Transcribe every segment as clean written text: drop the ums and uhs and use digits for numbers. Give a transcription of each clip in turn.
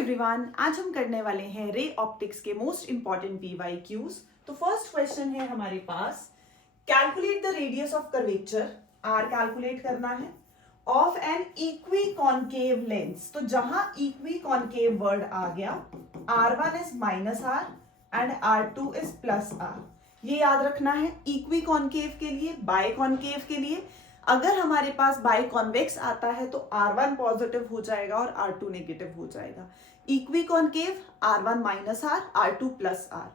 Everyone, आज हम करने वाले हैं रे ऑप्टिक्स के मोस्ट इंपॉर्टेंट PYQs। तो फर्स्ट क्वेश्चन है हमारे पास, calculate the radius of curvature, or calculate करना है, of an equi concave lens. तो जहां इक्वी कॉन्केव वर्ड आ गया, R1 is minus R and R2 is plus R. ये याद रखना है इक्वी कॉन्केव के लिए, बाय कॉन्केव के लिए। अगर हमारे पास बाय कॉन्वेक्स आता है तो R1 पॉजिटिव हो जाएगा और R2 नेगेटिव हो जाएगा। Equiconcave R1 minus R, R2 plus R.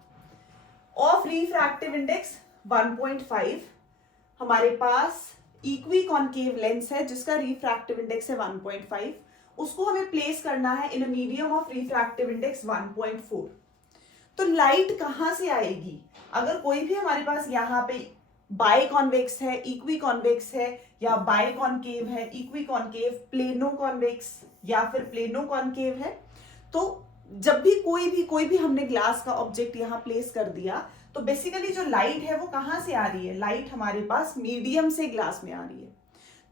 Of refractive index 1.5। हमारे पास इक्वी कॉन्केव लेंस है जिसका रिफ्रैक्टिव इंडेक्स है 1.5, उसको हमें प्लेस करना है in a medium of refractive index 1.4। तो लाइट कहां से आएगी? अगर कोई भी हमारे पास यहाँ पे बाय कॉन्वेक्स है, इक्वी कॉन्वेक्स है, या बाय कॉन्केव है, इक्वी कॉन्केव, प्लेनो कॉन्वेक्स या फिर प्लेनो कॉन्केव है, तो जब भी कोई भी हमने ग्लास का ऑब्जेक्ट यहाँ प्लेस कर दिया तो बेसिकली जो लाइट है वो कहां से आ रही है? लाइट हमारे पास मीडियम से ग्लास में आ रही है।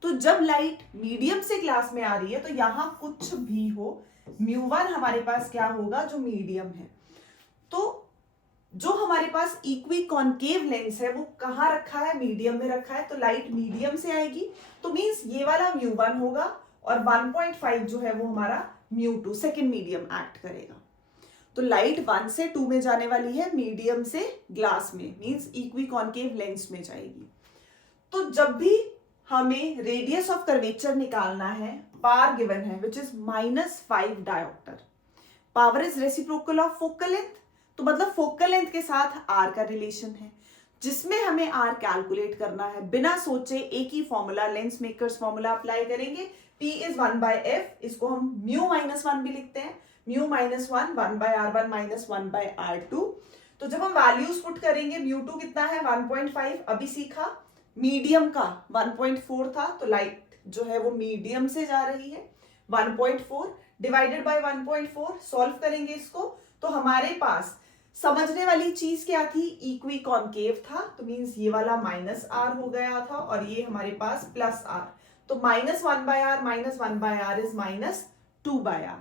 तो जब लाइट मीडियम से ग्लास में आ रही है तो यहां कुछ भी हो, μ1 हमारे पास क्या होगा? जो मीडियम है। तो जो हमारे पास इक्वी कॉन्केव लेंस है वो कहां रखा है? मीडियम में रखा है। तो लाइट मीडियम से आएगी, तो मींस ये वाला μ1 होगा और 1.5 जो है वो हमारा μ2 सेकेंड मीडियम एक्ट करेगा। तो लाइट 1 से 2 में जाने वाली है, मीडियम से ग्लास में, मींस इक्वी कॉन्केव लेंस में जाएगी। तो जब भी हमें रेडियस ऑफ कर्वेचर निकालना है, पावर गिवन है which is -5 dioptre. Power is reciprocal of focal length, तो मतलब फोकल लेंथ के साथ आर का रिलेशन है, जिसमें हमें आर कैलकुलेट करना है। बिना सोचे एक ही formula, lens makers formula apply करेंगे। P इज 1/f, इसको हम μ-1 भी लिखते हैं, μ-1 1/r1 - 1/r2। तो जब हम वैल्यूज पुट करेंगे, μ2 कितना है? 1.5। अभी सीखा मीडियम का 1.4 था, तो लाइट जो है वो मीडियम से जा रही है। 1.4 डिवाइडेड बाय 1.4, सॉल्व करेंगे इसको तो हमारे पास समझने वाली चीज क्या थी? इक्वी कॉन्केव था, तो मींस ये वाला -r हो गया था और ये हमारे पास +r। तो -1/r - 1/r is -2/r।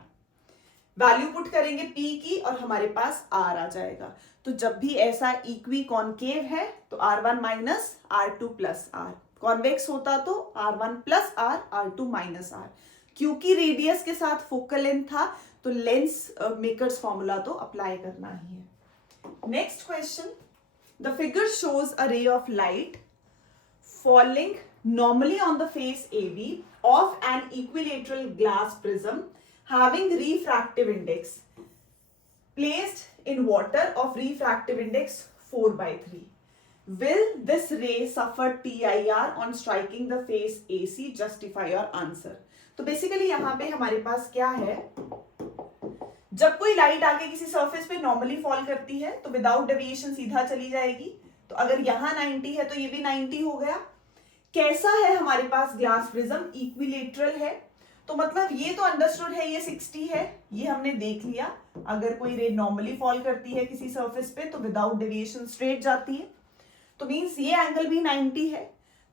Value put करेंगे p की और हमारे पास r आ जाएगा। तो जब भी ऐसा इक्वी कॉन्केव है तो R1 - R2 + r, कॉन्वेक्स होता तो R1 + r, R2 - r। क्योंकि रेडियस के साथ फोकल लेंथ था तो लेंस मेकर्स फॉर्मूला तो अप्लाई करना ही है। Next question, the figure shows a ray of light falling normally on the face AB of an equilateral glass prism having refractive index placed in water of refractive index 4/3. Will this ray suffer TIR on striking the face AC? Justify your answer. तो basically यहाँ पे हमारे पास क्या है, जब कोई light आके किसी सरफेस पे नॉर्मली फॉल करती है तो विदाउट डेविएशन सीधा चली जाएगी। तो अगर यहाँ 90 है तो ये भी 90 हो गया। कैसा है हमारे पास ग्लास प्रिज्म? इक्विलेटरल है, तो मतलब ये तो अंडरस्टूड है, ये 60 है, ये हमने देख लिया। अगर कोई रे नॉर्मली फॉल करती है किसी सरफेस पे तो विदाउट डेविएशन स्ट्रेट जाती है, तो मींस ये एंगल भी 90 है।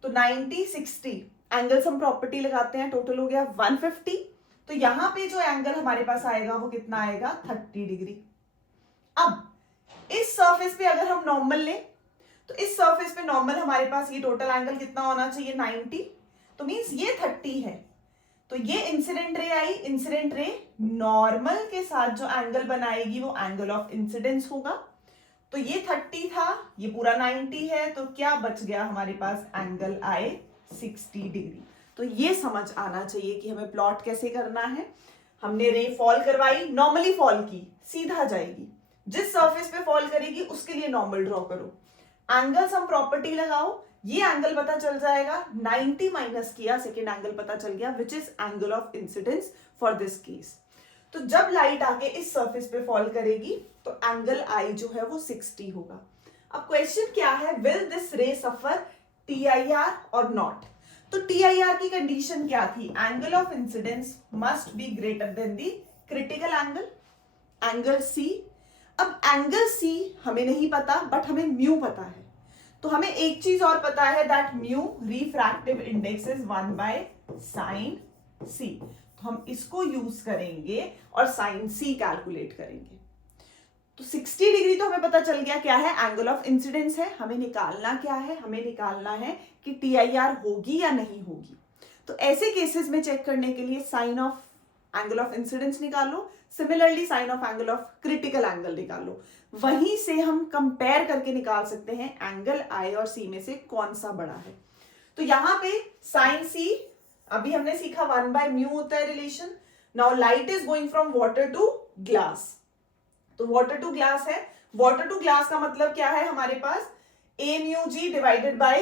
तो 90 60 एंगल्स हम प्रॉपर्टी लगाते हैं, टोटल हो गया 150। तो यहां पे जो एंगल हमारे पास आएगा वो कितना आएगा? 30 डिग्री। अब इस सरफेस पे अगर हम नॉर्मल लें तो इस सरफेस पे नॉर्मल हमारे पास ये टोटल एंगल कितना होना चाहिए? 90। तो मींस ये 30 है, तो ये इंसिडेंट रे आई, इंसिडेंट रे नॉर्मल के साथ जो एंगल बनाएगी वो एंगल ऑफ इंसिडेंस होगा। तो ये 30 था, ये पूरा 90 है, तो क्या बच गया हमारे पास? एंगल आए 60 डिग्री। तो ये समझ आना चाहिए कि हमें प्लॉट कैसे करना है। हमने रे फॉल करवाई, नॉर्मली फॉल की, सीधा जाएगी, जिस सरफेस पे फॉल करेगी उसके लिए नॉर्मल ड्रॉ करो, एंगल्स हम प्रॉपर्टी लगाओ, ये एंगल पता चल जाएगा, 90 माइनस किया, सेकेंड एंगल पता चल गया which is angle of incidence for this case. तो जब लाइट आके इस सरफेस पे फॉल करेगी तो एंगल आई जो है वो 60 होगा। अब क्वेश्चन क्या है? विल दिस रे सफर TIR और नॉट? तो TIR की कंडीशन क्या थी? Angle of incidence must be greater than the critical angle, angle C। अब एंगल C हमें नहीं पता बट हमें म्यू पता है, तो हमें एक चीज और पता है that mu refractive index is 1/sin C। तो हम इसको यूज करेंगे और साइन सी कैलकुलेट करेंगे। तो 60 डिग्री तो हमें पता चल गया क्या है, एंगल ऑफ इंसिडेंस है। हमें निकालना क्या है, हमें निकालना है कि TIR होगी या नहीं होगी। तो ऐसे केसेस में चेक करने के लिए sine of angle of incidence निकालो, similarly sine of angle of critical angle निकालो। वहीं से हम कंपेयर करके निकाल सकते हैं एंगल I और C में से कौन सा बड़ा है। तो यहां पे साइन C, अभी हमने सीखा 1/μ होता है relation. Now light is going from water to glass, तो वाटर टू ग्लास है। वाटर टू ग्लास का मतलब क्या है हमारे पास, AμG डिवाइडेड बाय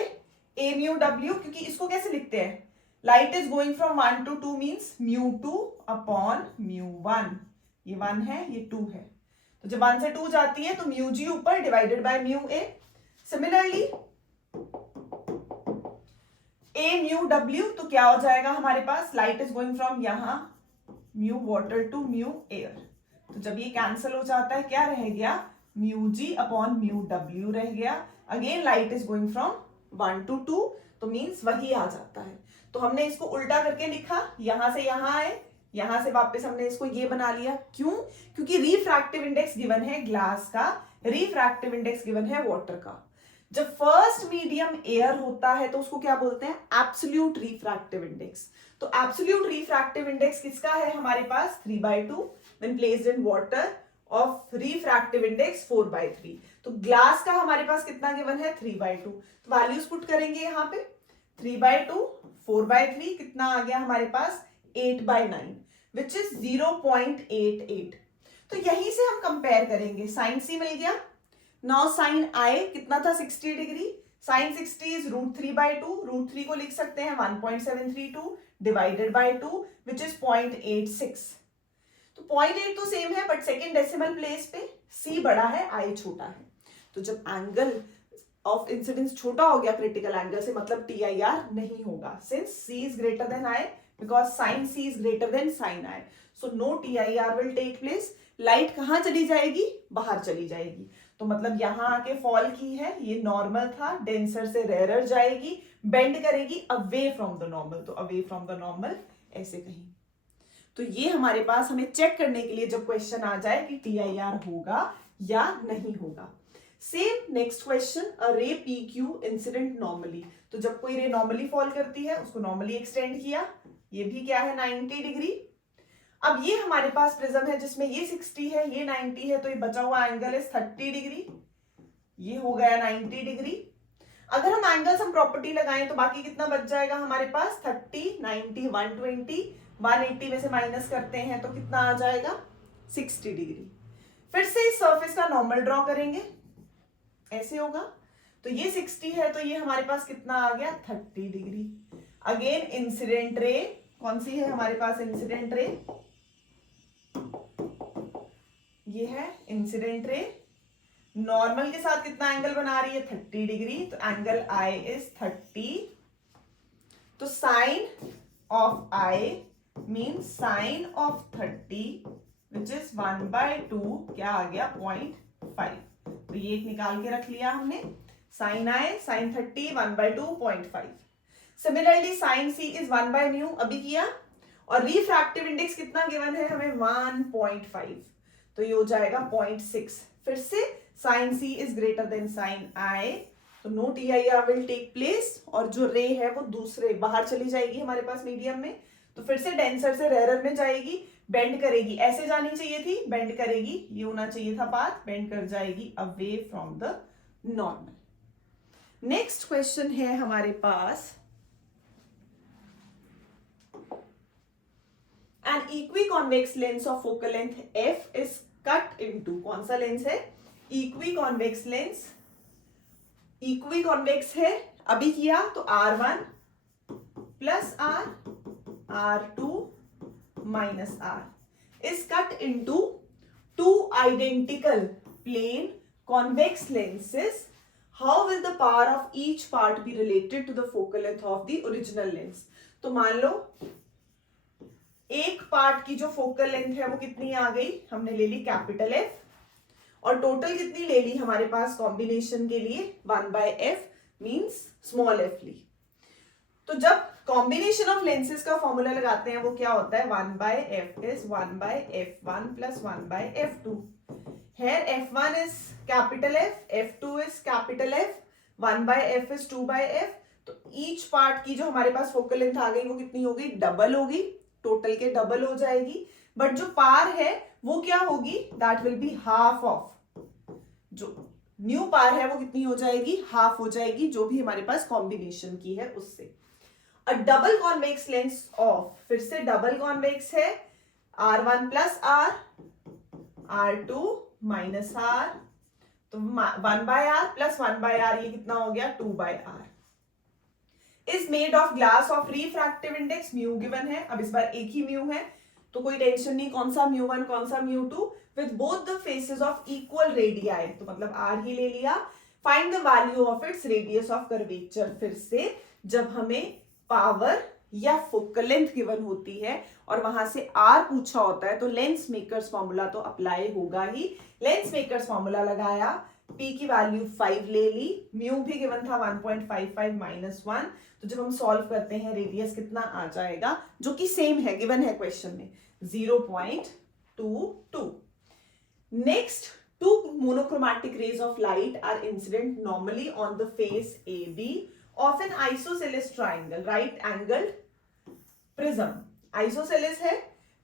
AμW, क्योंकि इसको कैसे लिखते हैं, light is going from 1 to 2 means μ2 upon μ1। ये 1 है, ये 2 है, तो जब 1 से 2 जाती है तो μg ऊपर divided by μa। Similarly AμW, तो क्या हो जाएगा हमारे पास, लाइट इज गोइंग फ्रॉम यहां mu water to mu air, तो जब ये कैंसिल हो जाता है क्या रह गया, μg अपॉन μw रह गया। Again light is going from 1 to 2, तो मीन्स वही आ जाता है। तो हमने इसको उल्टा करके लिखा, यहां से यहां आए, यहां से वापस हमने इसको ये बना लिया। क्यों, क्योंकि रिफ्रैक्टिव इंडेक्स गिवन है ग्लास का, रिफ्रैक्टिव इंडेक्स गिवन है वाटर का। जब फर्स्ट मीडियम एयर होता है तो उसको क्या बोलते हैं, एब्सोल्यूट रिफ्रैक्टिव इंडेक्स। तो एब्सोल्यूट रिफ्रैक्टिव इंडेक्स किसका है हमारे पास, 3/2 when placed in water, of refractive index 4/3। तो ग्लास का हमारे पास कितना गिवन है, 3/2। तो वैल्यूज पुट करेंगे यहाँ पे, 3/2 4/3 कितना आ गया हमारे पास, 8/9 विच इज 0.88। तो यहीं से हम कंपेयर करेंगे, साइन सी मिल गया। नाउ साइन आई कितना था, 60 डिग्री। साइन 60 इज √3/2, √3 को लिख सकते हैं 1.732 डिवाइडेड बाय 2 विच इज 0.86। तो 0.8 तो सेम है, बट सेकेंड डेसिमल प्लेस पे C बड़ा है, I छोटा है। तो जब एंगल ऑफ इंसिडेंस छोटा हो गया क्रिटिकल एंगल से, मतलब TIR नहीं होगा, since C is greater than I, because sin C is greater than sin I, so no TIR will take place। Light कहां चली जाएगी, बाहर चली जाएगी। तो मतलब यहां आके फॉल की है, ये नॉर्मल था, डेंसर से रेयरर जाएगी, बेंड करेगी अवे फ्रॉम द नॉर्मल, तो अवे फ्रॉम द नॉर्मल ऐसे कहीं। तो ये हमारे पास हमें चेक करने के लिए जब क्वेश्चन आ जाए कि TIR होगा या नहीं होगा। सेम नेक्स्ट क्वेश्चन, अ रे PQ इंसिडेंट नॉर्मली। तो जब कोई रे नॉर्मली फॉल करती है उसको नॉर्मली एक्सटेंड किया, ये भी क्या है 90 डिग्री। अब ये हमारे पास प्रिज्म है जिसमें ये 60 है, ये 90 है, तो ये बचा हुआ एंगल है 30 डिग्री, ये हो गया 90 डिग्री। अगर हम एंगल्स हम प्रॉपर्टी लगाएं तो बाकी कितना बच जाएगा हमारे पास, 30 90 120, 180 में से माइनस करते हैं तो कितना आ जाएगा, 60 डिग्री। फिर से इस सरफेस का नॉर्मल ड्रॉ करेंगे, ऐसे होगा। तो ये 60 है, तो ये हमारे पास कितना आ गया, 30 डिग्री। अगेन इंसिडेंट रे कौन सी है हमारे पास, इंसिडेंट रे, ये है इंसिडेंट रे। नॉर्मल के साथ कितना एंगल बना रही है, 30 डिग्री, तो एंगल I इज 30। तो sine of I mean sine of 30 which is 1/2, क्या आ गया 0.5। तो ये एक निकाल के रख लिया हमने, sine I sine 30 1/2 0.5। Similarly sine C is 1/μ अभी किया, और रिफ्रैक्टिव इंडेक्स कितना गिवन है हमें 1.5, तो ये हो जाएगा 0.6। फिर से sine C is greater than sine I, तो no TIR will take place, और जो रे है वो दूसरे बाहर चली जाएगी हमारे पास मीडियम में, तो फिर से डेंसर से रेयरर में जाएगी, बेंड करेगी, ऐसे जानी चाहिए थी, बेंड करेगी, ये होना चाहिए था पाथ, बेंड कर जाएगी away from the normal. Next question है हमारे पास, an equiconvex lens of focal length F is cut into, कौन सा लेंस है, इक्विकॉन्वेक्स लेंस। इक्विकॉन्वेक्स है, अभी किया तो R1 plus R, R2 minus R is cut into two identical plane convex lenses. How will the power of each part be related to the focal length of the original lens? तो मान लो एक part की जो focal length है वो कितनी आ गई, हमने ले ली कैपिटल F, और टोटल कितनी ले ली हमारे पास कॉम्बिनेशन के लिए 1/f मींस स्मॉल f ली। तो जब कॉम्बिनेशन ऑफ लेंसेज का फॉर्मूला लगाते हैं, वो क्या होता है, 1/f is 1/f1 plus 1/f2. Here f1 is capital F, f2 is capital F, 1/f is 2/f. तो ईच पार्ट की जो हमारे पास फोकल लेंथ आ गई वो कितनी होगी, डबल होगी, टोटल के डबल हो जाएगी. बट जो पार है वो क्या होगी, that will be half of, जो न्यू पार है वो कितनी हो जाएगी, हाफ हो जाएगी, जो भी हमारे पास कॉम्बिनेशन की है उससे. अ डबल कॉन्वेक्स लेंस ऑफ, फिर से डबल कॉन्वेक्स है, R1 plus R, R2 minus R, तो 1/r प्लस 1/r, ये कितना हो गया, 2/r. Is made of glass of refractive index, mu given है. अब इस बार एक ही म्यू है तो कोई टेंशन नहीं, कौन सा म्यू1 कौन सा म्यू2, with both the faces of equal radii, तो मतलब r ही ले लिया. Find the value of its radius of curvature. फिर से जब हमें पावर या फोकल लेंथ गिवन होती है और वहां से r पूछा होता है तो लेंस मेकर्स फॉर्मूला तो अप्लाई होगा ही. लेंस मेकर्स फॉर्मूला लगाया, p की वैल्यू 5 ले ली, म्यू भी गिवन था 1.55 माइनस 1. तो जब हम सॉल्व करते हैं रेडियस कितना आ जाएगा, जो कि सेम है गिवन है क्वेश्चन में, 0.22. Next, two monochromatic rays of light are incident normally on the face AB of an isosceles triangle, right angled prism. Isosceles है,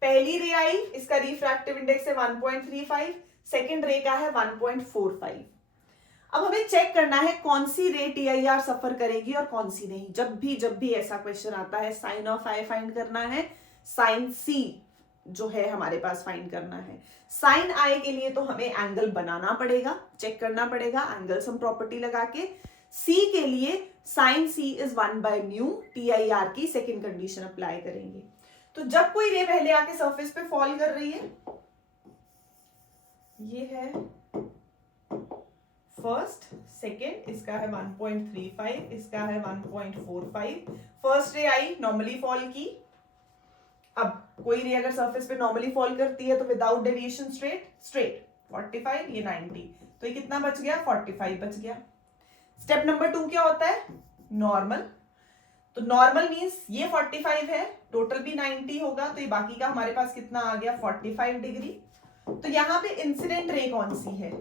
पहली रे आई, इसका रिफ्रैक्टिव इंडेक्स है 1.35, सेकेंड रे का है 1.45. अब हमें चेक करना है कौन सी रे TIR सफर करेगी और कौन सी नहीं. जब भी ऐसा क्वेश्चन आता है, साइन ऑफ आई फाइंड करना है, साइन सी जो है हमारे पास फाइंड करना है. साइन आई के लिए तो हमें एंगल बनाना पड़ेगा, चेक करना पड़ेगा एंगल सम प्रॉपर्टी लगा के. सी के लिए साइन सी इज 1/μ, TIR की सेकेंड कंडीशन अप्लाई करेंगे. तो जब कोई रे पहले आके सरफेस पे फॉल कर रही है, ये है फर्स्ट, सेकेंड, इसका है 1.35, इसका है 1.45. फर्स्ट रे आई, नॉर्मली फॉल की. अब कोई रे अगर सरफेस पे नॉर्मली फॉल करती है तो विदाउट डेविएशन स्ट्रेट 45, ये 90, तो ये कितना बच गया, 45 बच गया. स्टेप नंबर 2 क्या होता है, नॉर्मल. तो नॉर्मल मींस ये 45 है, टोटल भी 90 होगा, तो ये बाकी का हमारे पास कितना आ गया, 45 डिग्री. तो यहां पे इंसिडेंट रे कौन सी है,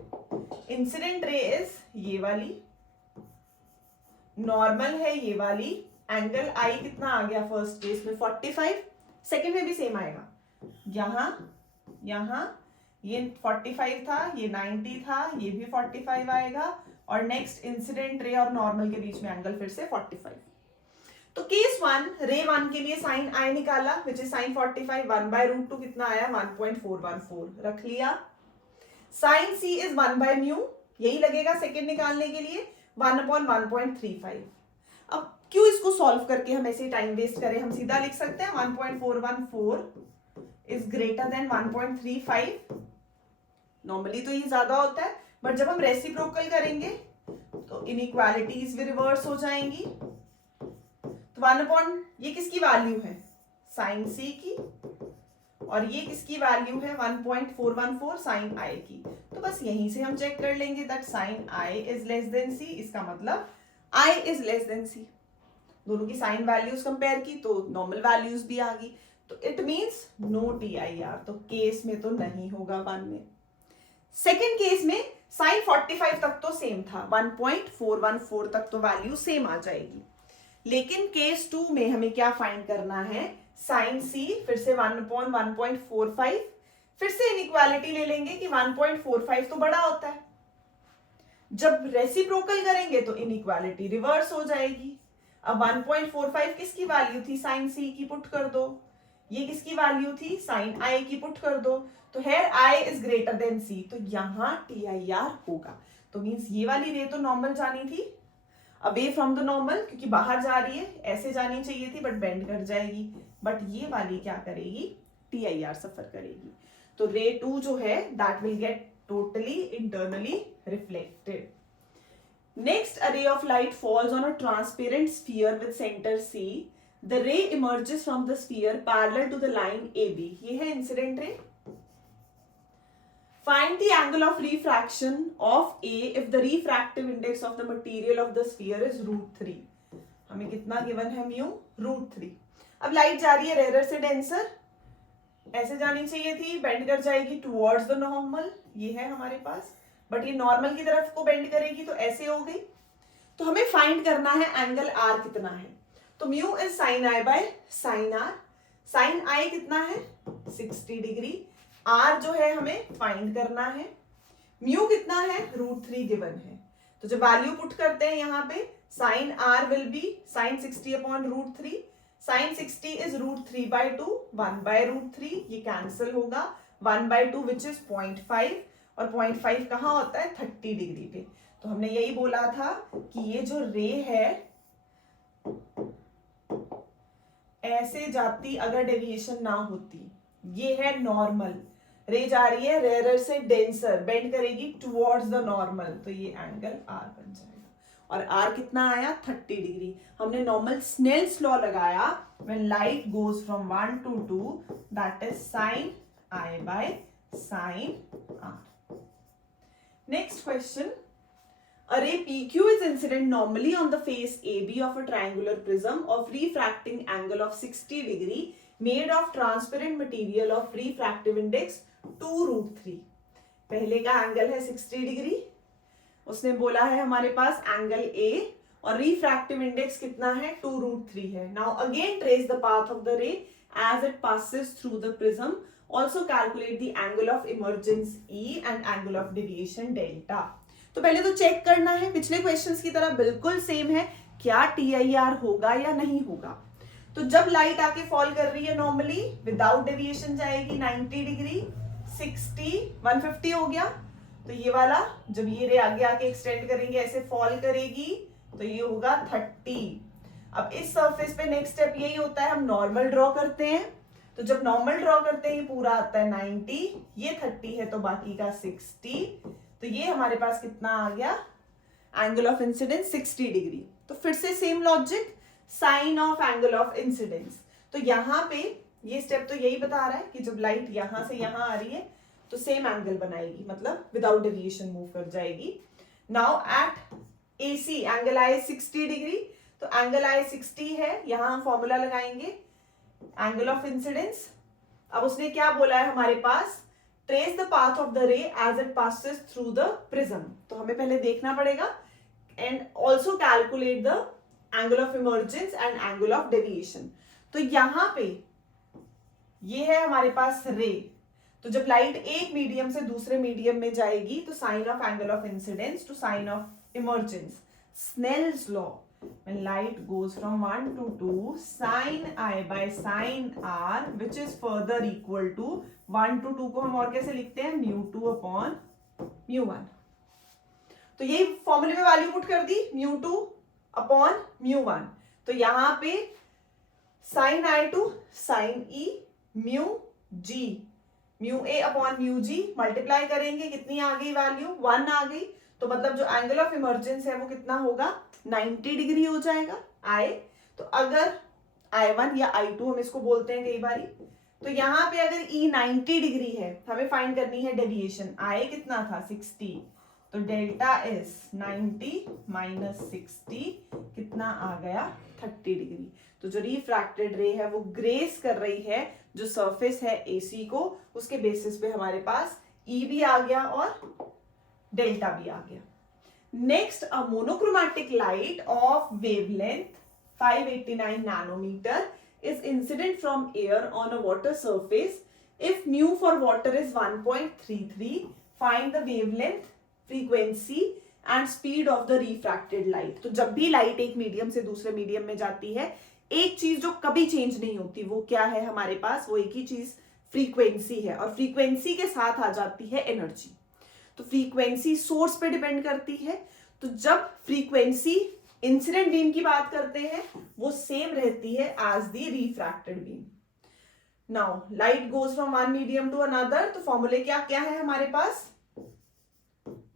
इंसिडेंट रे इज ये वाली, नॉर्मल है ये वाली. एंगल आई कितना आ गया फर्स्ट केस में, 45, सेकेंड में भी सेम आएगा. यहां ये 45 था, ये 90 था, ये भी 45 आएगा. और नेक्स्ट इंसिडेंट रे और नॉर्मल के बीच में एंगल फिर से 45. तो केस 1, रे 1 के लिए साइन आई निकाला, विच इज साइन 45, 1/√2 कितना आया, 1.414 रख लिया. साइन सी इज 1/μ, यही लगेगा सेकेंड निकालने के लिए, 1/1.35. अब क्यों इसको सॉल्व करके हम ऐसे टाइम वेस्ट करें, हम सीधा लिख सकते हैं 1.414 इज ग्रेटर देन 1.35. नॉर्मली तो ये ज्यादा होता है, बट जब हम रेसिप्रोकल करेंगे तो इनइक्वालिटीज भी रिवर्स हो जाएंगी. तो 1/, ये किसकी वैल्यू है, साइन सी की, और ये किसकी वैल्यू है, 1.414 साइन आई की. तो बस यहीं से हम चेक कर लेंगे that sine I is less than C, इसका मतलब I is less than C. दोनों की साइन वैल्यूज कंपेयर की तो नॉर्मल वैल्यूज भी आ गई, तो इट मींस नो TIR. तो केस में तो नहीं होगा 1 में. सेकेंड केस में साइन 45 तक तो सेम था, 1.414 तक तो वैल्यू सेम आ जाएगी. लेकिन केस 2 में हमें क्या फाइंड करना है, साइन सी, फिर से 1/1.45, फिर से इनइक्वालिटी ले लेंगे कि 1.45 तो बड़ा होता है. जब रेसिप्रोकल करेंगे तो इनइक्वालिटी रिवर्स हो जाएगी. अब 1.45 किसकी वैल्यू थी, साइन सी की, पुट कर दो. ये किसकी वैल्यू थी, साइन आई की, पुट कर दो. तो here I is greater than C, तो यहां TIR होगा. तो मींस ये वाली रे तो नॉर्मल जानी थी, अवे फ्रॉम द नॉर्मल, क्योंकि बाहर जा रही है, ऐसे जानी चाहिए थी बट बेंड कर जाएगी. बट ये वाली क्या करेगी, TIR सफर करेगी. तो रे 2 जो है that will get totally internally reflected. Next, a ray of light falls on a transparent sphere with center C. The ray emerges from the sphere parallel to the line AB. ये है incident ray. Find the angle of refraction of A if the refractive index of the material of the sphere is √3. हमें कितना given है mu √3। अब light जा रही है rare से डेंसर, ऐसे जानी चाहिए थी, बेंड कर जाएगी टुवर्ड्स द नॉर्मल, ये है हमारे पास, बट ये नॉर्मल की तरफ को बेंड करेगी तो ऐसे हो गई। तो हमें फाइंड करना है एंगल आर कितना है, तो mu is sine I by sine R. Sine I कितना है 60 डिग्री, आर जो है हमें फाइंड करना है, म्यू कितना है √3 गिवन है। तो जब वैल्यू पुट करते हैं यहाँ पे sine R will be sine 60 upon √3, sine 60 is √3/2, 1/√3, ये कैंसिल होगा, 1/2 विच इज 0.5, और 0.5 कहाँ होता है 30 डिग्री पे। तो हमने यही बोला था कि ये जो रे है ऐसे जाती अगर डेविएशन ना होती, ये है नॉर्मल, रे जा रही है रेयर से डेंसर, बेंड करेगी टुवर्ड्स द नॉर्मल, तो ये एंगल आर बन जाएगा। और आर कितना आया 30 डिग्री। हमने नॉर्मल स्नेल्स लॉ लगाया, when light goes from 1 to 2, that is sine I by sine R. Next question, a ray PQ is incident normally on the face AB of a triangular prism of refracting angle of 60 degree made of transparent material of refractive index 2√3। पहले का angle है 60 degree, उसने बोला है हमारे पास angle A और refractive index कितना है 2√3 है। Now again trace the path of the ray as it passes through the prism, also calculate the angle of emergence E and angle of deviation delta. तो पहले तो चेक करना है, पिछले क्वेश्चंस की तरह बिल्कुल सेम है, क्या TIR होगा या नहीं होगा। तो जब लाइट आके फॉल कर रही है नॉर्मली विदाउट डेविएशन जाएगी 90 डिग्री, 60, 150 हो गया। तो ये वाला जब ये रे आगे आके एक्सटेंड करेंगे ऐसे फॉल करेगी तो ये होगा 30। अब इस सरफेस पे नेक्स्ट स्टेप यही होता है, हम नॉर्मल ड्रॉ करते हैं। तो जब नॉर्मल ड्रॉ करते हैं ये पूरा आता है 90, ये 30 है तो बाकी का 60, तो ये हमारे पास कितना आ गया एंगल ऑफ इंसिडेंस 60 डिग्री। तो फिर से same logic, sine of angle of incidence. तो यहाँ पे ये स्टेप तो यही बता रहा है कि जब लाइट यहां से यहां आ रही है तो सेम एंगल बनाएगी, मतलब विदाउट डेविएशन मूव कर जाएगी। Now at AC angle I 60 degree, तो एंगल आई 60 है, यहां हम फॉर्मूला लगाएंगे एंगल ऑफ इंसिडेंस। अब उसने क्या बोला है हमारे पास, trace the path of the ray as it passes through the prism. तो हमें पहले देखना पड़ेगा and also calculate the angle of emergence and angle of deviation. तो यहां पे ये है हमारे पास रे, तो जब लाइट एक मीडियम से दूसरे मीडियम में जाएगी तो sine of angle of incidence to sine of emergence, Snell's law, when light goes from 1 to 2, sin I by sin R which is further equal to 1 to 2 को हम और कैसे लिखते हैं μ2 अपॉन μ1। तो यही फॉर्मूले में वैल्यू पुट कर दी μ2 अपॉन μ1। तो यहां पे sin I2 sin E mu G mu A upon mu G multiply करेंगे, कितनी आ गई वैल्यू 1 आ गई। तो मतलब जो एंगल ऑफ इमर्जेंस है वो कितना होगा 90 डिग्री हो जाएगा आई। तो अगर I1 या I2 हम इसको बोलते हैं कई बारी, तो यहाँ पे अगर E 90 डिग्री है, हमें फाइंड करनी है डेविएशन, I कितना था 60, तो डेल्टा इज 90 माइनस 60 कितना आ गया 30 डिग्री। तो जो रिफ्रैक्टेड रे है वो ग्रेस कर रही है जो सरफेस है AC को, उसके बेसिस पे हमारे पास E भी आ गया और डेल्टा भी आ गया। Next, a monochromatic light of wavelength 589 nanometer is incident from air on a water surface. If mu for water is 1.33, find the wavelength, frequency and speed of the refracted light. तो जब भी light एक medium से दूसरे medium में जाती है, एक चीज जो कभी चेंज नहीं होती वो क्या है हमारे पास, वो एक ही चीज फ्रीक्वेंसी है, और फ्रीक्वेंसी के साथ आ जाती है एनर्जी। तो फ्रीक्वेंसी सोर्स पे डिपेंड करती है। तो जब फ्रीक्वेंसी इंसिडेंट बीम की बात करते हैं वो सेम रहती है as the refracted beam. Now light goes from one medium to another, तो फॉर्मूले क्या क्या है हमारे पास,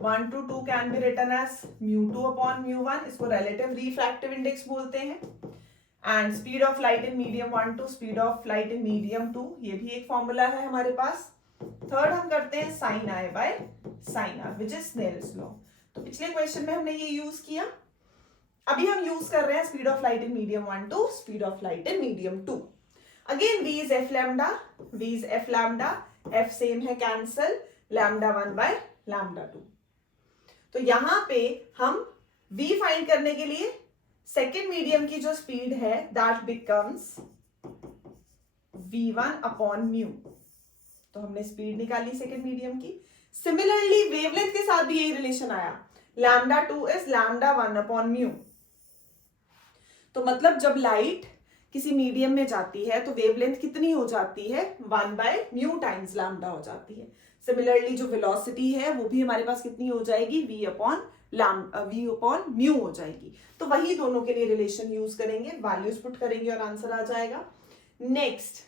1 to 2 can be written as μ2 upon μ1, इसको रिलेटिव रिफ्रैक्टिव इंडेक्स बोलते हैं। एंड speed of light in medium 1 to speed of light in medium 2, ये भी एक फॉर्मूला है हमारे पास। थर्ड हम करते हैं sine I by sine R which is Snell's law. तो पिछले क्वेश्चन में हमने ये यूज किया। अभी हम यूज कर रहे हैं speed of light in medium 1 to speed of light in medium 2. Again v इज f लैम्डा, v इज f लैम्डा, f सेम है कैंसल, लैम्डा 1 बाय लैम्डा 2. तो यहां पे हम v फाइंड करने के लिए सेकेंड मीडियम की जो स्पीड है that becomes v1 upon mu. तो हमने स्पीड निकाली सेकेंड मीडियम की. सिमिलरली वेवलेंथ के साथ भी यही रिलेशन आया, lambda 2 is lambda 1 upon mu. तो मतलब जब लाइट किसी मीडियम में जाती है तो वेवलेंथ कितनी हो जाती है, 1 बाय म्यू टाइम्स लैम्डा हो जाती है. सिमिलरली जो वेलोसिटी है वो भी हमारे पास कितनी हो जाएगी, v अपॉन म्यू हो जाएगी. तो वही दोनों के लिए रिलेशन यूज करेंगे, वैल्यूज पुट करेंगे और आंसर आ जाएगा. नेक्स्ट,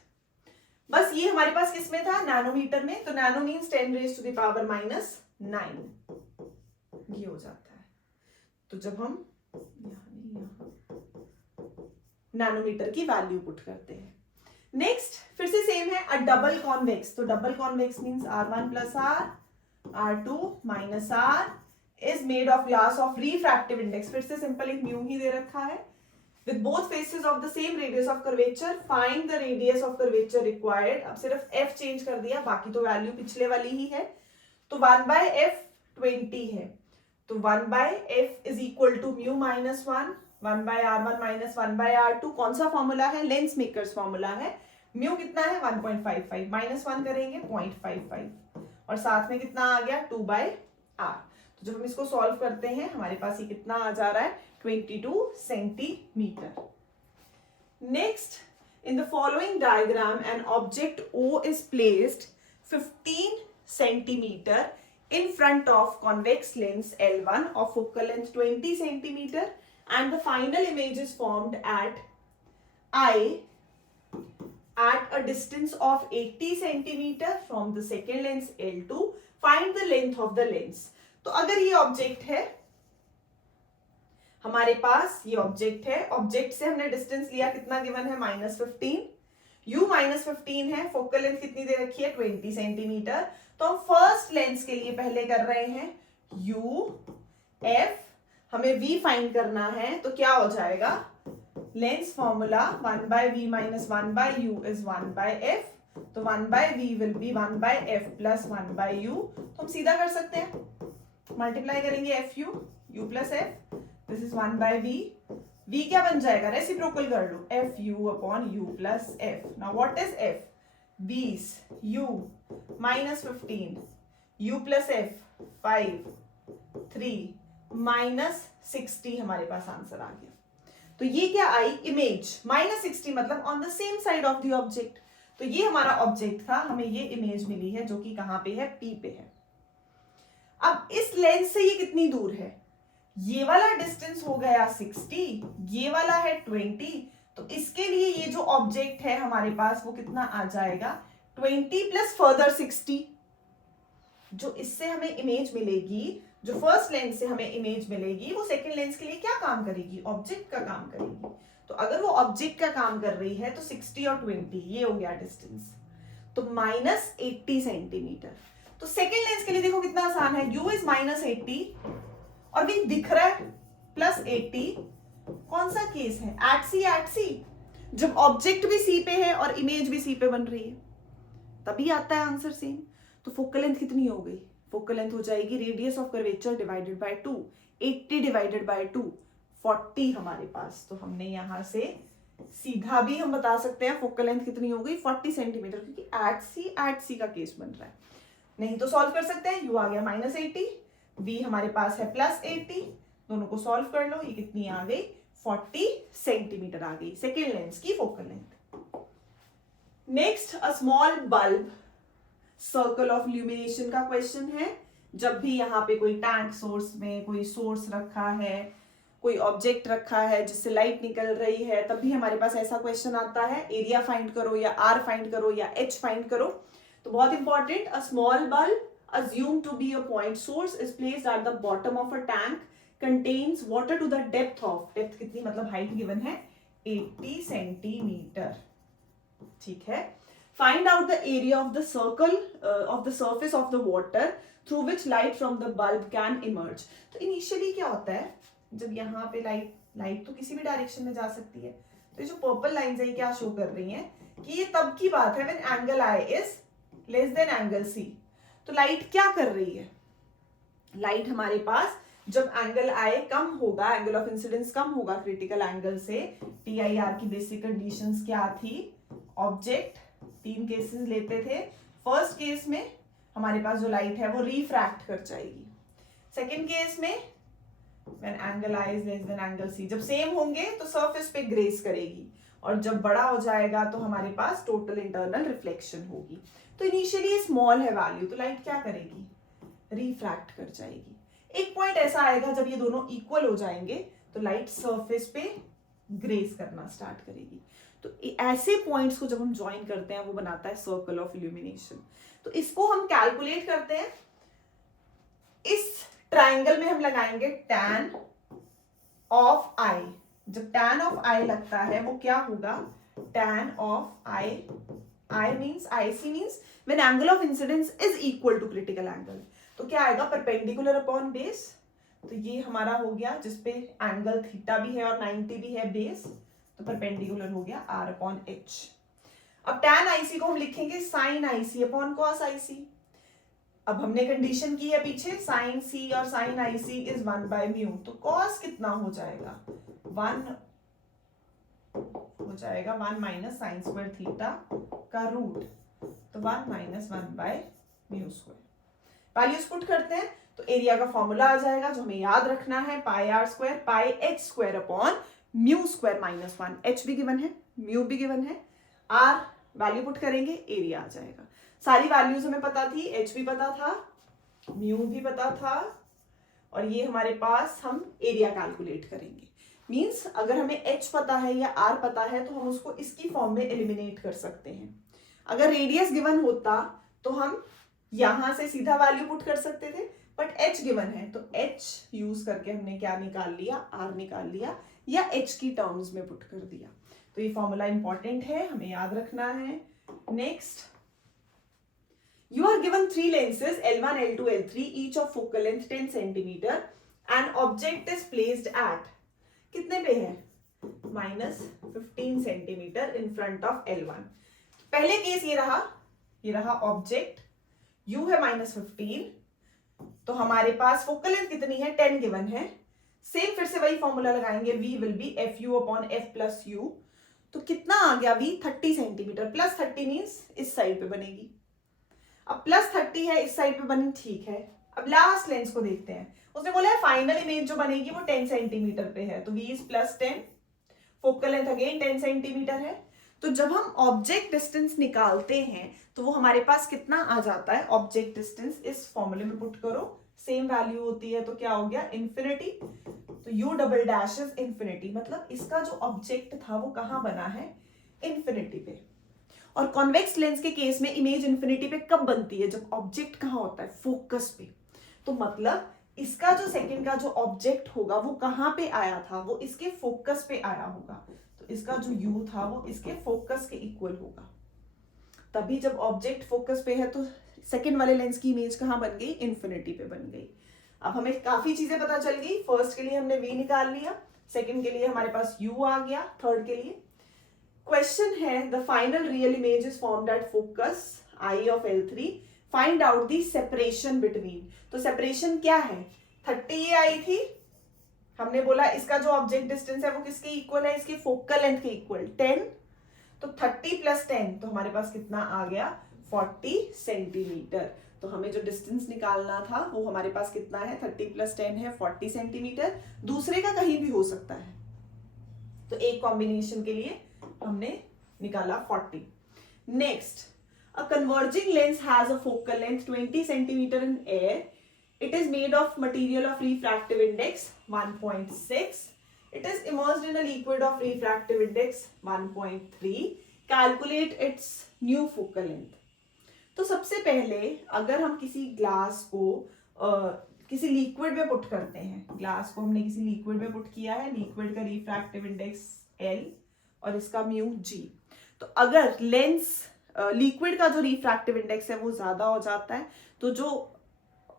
बस ये हमारे पास किस में था, नैनोमीटर में. तो nano means 10 raise to the power -9 ये हो जाता है. तो जब हम नैनोमीटर की वैल्यू पुट करते हैं. नेक्स्ट फिर से सेम है, अ डबल कॉन्वेक्स. तो double convex means r1 plus r2 minus r is made of glass of refractive index. फिर से सिंपल एक म्यू ही दे रखा है. With both faces of the same radius of curvature, find the radius of curvature required. अब सिर्फ f change कर दिया, बाकी तो वैल्यू पिछले वाली ही है. तो 1 by f 20 है. तो 1 by f is equal to mu minus 1 by r1 minus 1 by r2. कौन सा फॉर्मूला है, लेंस मेकर्स फॉर्मूला है. म्यू कितना है 1.55, माइनस 1 करेंगे 0.55 और साथ में कितना आ गया 2 by r. तो जब हम इसको सॉल्व करते हैं हमारे पास ये कितना आ जा रहा है 22 centimetre. Next, in the following diagram an object O is placed 15 centimeter in front of convex lens L1 of focal length 20 centimeter and the final image is formed at I at a distance of 80 centimeter from the second lens L2. Find the length of the lens. तो अगर ये object है हमारे पास, ये object है, object से हमने distance लिया, कितना गिवन है -15, u -15 है, फोकल लेंथ कितनी दे रखी है 20 सेंटीमीटर. तो हम फर्स्ट लेंस के लिए पहले कर रहे हैं u f, हमें v फाइंड करना है. तो क्या हो जाएगा, lens formula 1 by v minus 1 by u is 1 by f. तो 1 by v will be 1 by f plus 1 by u. तो हम सीधा कर सकते हैं, मल्टीप्लाई करेंगे f u, u plus f. This is 1 by v. v क्या बन जाएगा, रेसिप्रोकल कर लो, f u upon u plus f. Now what is f, 20 u minus 15 u plus f 5 3 minus 60 हमारे पास आंसर आ गया. तो ये क्या आई, इमेज -60 मतलब on the same side of the object. तो ये हमारा ऑब्जेक्ट था, हमें ये इमेज मिली है जो कि कहां पे है, P पे है. अब इस लेंस से ये कितनी दूर है, ये वाला डिस्टेंस हो गया 60, ये वाला है 20. तो इसके लिए ये जो ऑब्जेक्ट है हमारे पास वो कितना आ जाएगा 20 प्लस फर्दर 60. जो इससे हमें इमेज मिलेगी, जो फर्स्ट लेंस से हमें इमेज मिलेगी, वो सेकंड लेंस के लिए क्या काम करेगी, ऑब्जेक्ट का काम करेगी. तो अगर वो ऑब्जेक्ट का काम कर रही है तो 60 और 20 ये हो गया डिस्टेंस, तो -80 सेंटीमीटर. तो सेकेंड लेंस के लिए देखो कितना आसान है, u इज -80 और भी दिख रहा है +80. कौन सा केस है, एट सी. जब ऑब्जेक्ट भी सी पे है और इमेज भी सी पे बन रही है तभी आता है आंसर सेम. तो फोकल लेंथ कितनी हो गई, फोकल लेंथ हो जाएगी radius of curvature divided by 2, 80 divided by 2 40 हमारे पास. तो हमने यहां से सीधा भी हम बता सकते हैं फोकल लेंथ कितनी हो गई 40 सेंटीमीटर, क्योंकि एट सी का केस बन रहा है. नहीं तो सॉल्व कर सकते हैं, u आ गया -80, v हमारे पास है +80, दोनों को सॉल्व कर लो, ये कितनी आ गई 40 सेंटीमीटर आ गई सेकेंड लेंस की focal length. Next, a small bulb circle of illumination का क्वेश्चन है. जब भी यहाँ पे कोई टैंक सोर्स में कोई सोर्स रखा है, कोई ऑब्जेक्ट रखा है जिससे लाइट निकल रही है, तब भी हमारे पास ऐसा क्वेश्चन आता है, एरिया फाइंड करो या आर फाइंड करो या एच फाइंड करो. तो बहुत important, a small bulb assumed to be a point source is placed at the bottom of a tank contains water to the depth of, depth कितनी मतलब height given है 80 centimetre. ठीक है. Find out the area of the circle of the surface of the water through which light from the bulb can emerge. तो initially क्या होता है, जब यहाँ पे लाइट लाइट तो किसी भी डायरेक्शन में जा सकती है। तो ये जो पर्पल लाइंस है ये क्या शो कर रही हैं कि ये तब की बात है when angle I is less than angle C. तो लाइट क्या कर रही है, लाइट हमारे पास जब एंगल आई कम होगा, एंगल ऑफ इंसिडेंस कम होगा क्रिटिकल एंगल से, TIR की बेसिक कंडीशंस क्या थी, ऑब्जेक्ट 3 केसेस लेते थे। फर्स्ट केस में हमारे पास जो लाइट है वो रिफ्रैक्ट कर जाएगी। सेकेंड केस में when angle I is less than angle C, जब सेम होंगे तो सरफेस पे ग्रेस करेगी, और जब बड़ा हो जाएगा तो हमारे पास टोटल इंटरनल रिफ्लेक्शन होगी। तो इनिशियली स्मॉल है वैल्यू, तो लाइट क्या करेगी, रिफ्रैक्ट कर जाएगी। एक पॉइंट ऐसा आएगा जब ये दोनों इक्वल हो जाएंगे तो लाइट सरफेस पे ग्रेस करना स्टार्ट करेगी। तो ऐसे पॉइंट्स को जब हम ज्वाइन करते हैं वो बनाता है सर्कल ऑफ इल्यूमिनेशन। तो इसको हम कैलकुलेट करते हैं। इस ट्राइंगल में हम लगाएंगे tan ऑफ आई। जब tan ऑफ आई लगता है वो क्या होगा, tan of I, I means IC means when angle of incidence is equal to critical angle. तो क्या आएगा, परपेंडिकुलर अपॉन बेस। तो ये हमारा हो गया जिसपे एंगल थीटा भी है और 90 भी है बेस, तो परपेंडिकुलर हो गया R अपॉन H। अब tan IC को हम लिखेंगे sin IC upon cos IC। अब हमने कंडीशन की है पीछे, sin C और sin IC इज 1/μ, तो cos कितना हो जाएगा, 1 हो जाएगा 1 माइनस साइन स्क्वायर थीटा का रूट, तो 1 माइनस 1/μ स्क्वायर। वैल्यूज पुट करते हैं तो एरिया का फॉर्मूला आ जाएगा जो हमें याद रखना है, pi R square pi H square upon mu square minus 1। H भी गिवन है, म्यू भी गिवन है, आर वैल्यू पुट करेंगे एरिया आ जाएगा। सारी वैल्यूज हमें पता थी, एच भी पता था, म्यू भी पता था, और ये हमारे पास हम एरिया कैलकुलेट करेंगे। मींस अगर हमें एच पता है या आर पता है तो हम उसको इसकी फॉर्म में एलिमिनेट कर सकते हैं। अगर रेडियस गिवन होता तो हम यहां से सीधा वैल्यू पुट कर सकते थे, बट एच गिवन है तो एच यूज करके हमने क्या निकाल लिया, आर निकाल लिया, या एच की टर्म्स में पुट कर दिया। तो ये फॉर्मूला इंपॉर्टेंट है, हमें याद रखना है। Next, you are given 3 lenses L1, L2, L3 each of focal length 10 centimeter and object is placed at कितने पे है, -15 centimetre in front of L1। पहले केस ये रहा ऑब्जेक्ट, U है -15, तो हमारे पास फोकल लेंथ कितनी है, 10 गिवन है। सेम फिर से वही फॉर्मूला लगाएंगे, V will be FU upon F plus U। तो कितना आ गया V, 30 सेंटीमीटर, प्लस 30 मीन्स इस साइड पे बनेगी। अब प्लस 30 है इस साइड पे बनी, ठीक है। अब लास्ट लेंस को देखते हैं, उसने बोला है फाइनल इमेज जो बनेगी वो 10 सेंटीमीटर पे है, तो V is +10, focal length again 10 centimetre है। तो जब हम ऑब्जेक्ट डिस्टेंस निकालते हैं तो वो हमारे पास कितना आ जाता है, ऑब्जेक्ट डिस्टेंस इस फॉर्मूले में पुट करो, सेम वैल्यू होती है तो क्या हो गया, इन्फिनिटी। तो U double dash is infinity, मतलब इसका जो ऑब्जेक्ट था वो कहां बना है, इन्फिनिटी पे। और कॉन्वेक्स लेंस के केस में इमेज इन्फिनिटी पे कब बनती है, जब ऑब्जेक्ट कहां होता है, फोकस पे। तो मतलब इसका जो सेकंड का जो ऑब्जेक्ट होगा वो कहां पे आया था, वो इसके फोकस पे आया होगा। तो इसका जो U था वो इसके फोकस के इक्वल होगा। तभी जब ऑब्जेक्ट फोकस पे है तो सेकंड वाले लेंस की इमेज कहां बन गई, इन्फिनिटी पे बन गई। अब हमें काफी चीजें पता चल गई। फर्स्ट के लिए हमने V निकाल लिया, सेकंड के लिए हमारे पास U आ गया, थर्ड के लिए क्वेश्चन है, the final real image is formed at focus I of L3, find out the separation between. तो सेपरेशन क्या है, 30 ये आई थी, हमने बोला इसका जो ऑब्जेक्ट डिस्टेंस है वो किसके इक्वल है, इसके फोकल लेंथ के इक्वल 10, तो 30 + 10 तो हमारे पास कितना आ गया, 40 सेंटीमीटर। तो हमें जो डिस्टेंस निकालना था वो हमारे पास कितना है, 30 + 10 है 40 सेंटीमीटर। दूसरे का कहीं भी हो सकता है, तो एक कॉम्बिनेशन के लिए हमने निकाला 40। Next, a converging lens has a focal length 20 centimeter in air. It is made of material of refractive index 1.6. It is immersed in a liquid of refractive index 1.3. Calculate its new focal length. तो सबसे पहले अगर हम किसी glass को किसी liquid में put करते हैं, ग्लास को हमने किसी लिक्विड में पुट किया है, लिक्विड का रिफ्रैक्टिव इंडेक्स L और इसका म्यू G। तो अगर लेंस लिक्विड का जो रिफ्रैक्टिव इंडेक्स है वो ज्यादा हो जाता है तो जो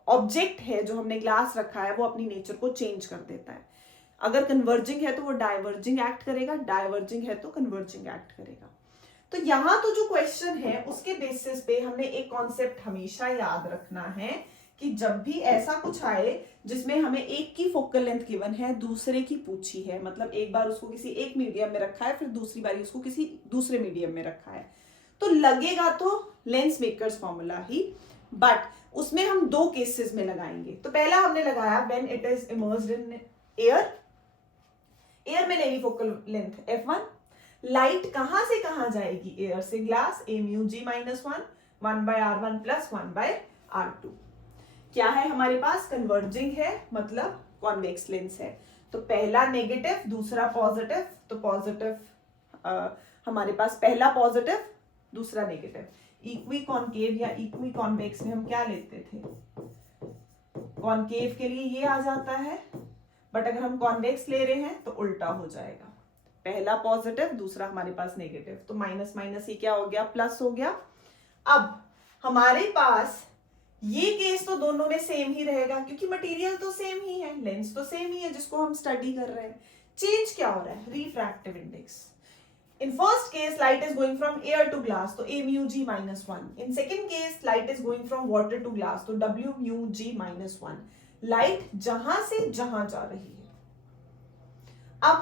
ऑब्जेक्ट है जो हमने ग्लास रखा है वो अपनी नेचर को चेंज कर देता है। अगर कन्वर्जिंग है तो वो डाइवर्जिंग एक्ट करेगा, डाइवर्जिंग है तो कन्वर्जिंग एक्ट करेगा। तो यहां तो जो क्वेश्चन है उसके बेसिस पे हमने एक कॉन्सेप्ट हमेशा याद रखना है कि जब भी ऐसा कुछ आए जिसमें हमें एक की फोकल लेंथ गिवन है, दूसरे की पूछी है, मतलब एक बार उसको किसी एक मीडियम में रखा है, फिर दूसरी बार उसको किसी दूसरे मीडियम में रखा है, तो लगेगा तो lens makers formula he, but उसमें हम दो केसेस में लगाएंगे। तो पहला हमने लगाया when it is immersed in air, air में लेनी फोकल लेंथ f1, लाइट कहां से कहां जाएगी, एयर से glass, a mu g minus 1 by r1 plus 1 by r2। क्या है हमारे पास, कन्वर्जिंग है, मतलब कॉन्वेक्स लेंस है। तो पहला नेगेटिव, दूसरा पॉजिटिव, तो पॉजिटिव हमारे पास पहला पॉजिटिव, दूसरा नेगेटिव। इक्वी कॉन्केव या इक्वी कॉन्वेक्स में हम क्या लेते थे, कॉन्केव के लिए ये आ जाता है, बट अगर हम कॉन्वेक्स ले रहे हैं तो उल्टा हो जाएगा, पहला पॉजिटिव, दूसरा हमारे पास नेगेटिव, तो माइनस माइनस ही क्या हो गया, प्लस हो गया। अब हमारे पास ये केस तो दोनों में सेम ही रहेगा क्योंकि मटेरियल तो सेम ही है, लेंस तो सेम ही है जिसको हम स्टडी कर रहे हैं। चेंज क्या हो रहा है, refractive index. In first case light is going from air to glass, तो a mu g minus 1। In second case light is going from water to glass, तो w mu g minus 1। Light जहां से जहां जा रही है। अब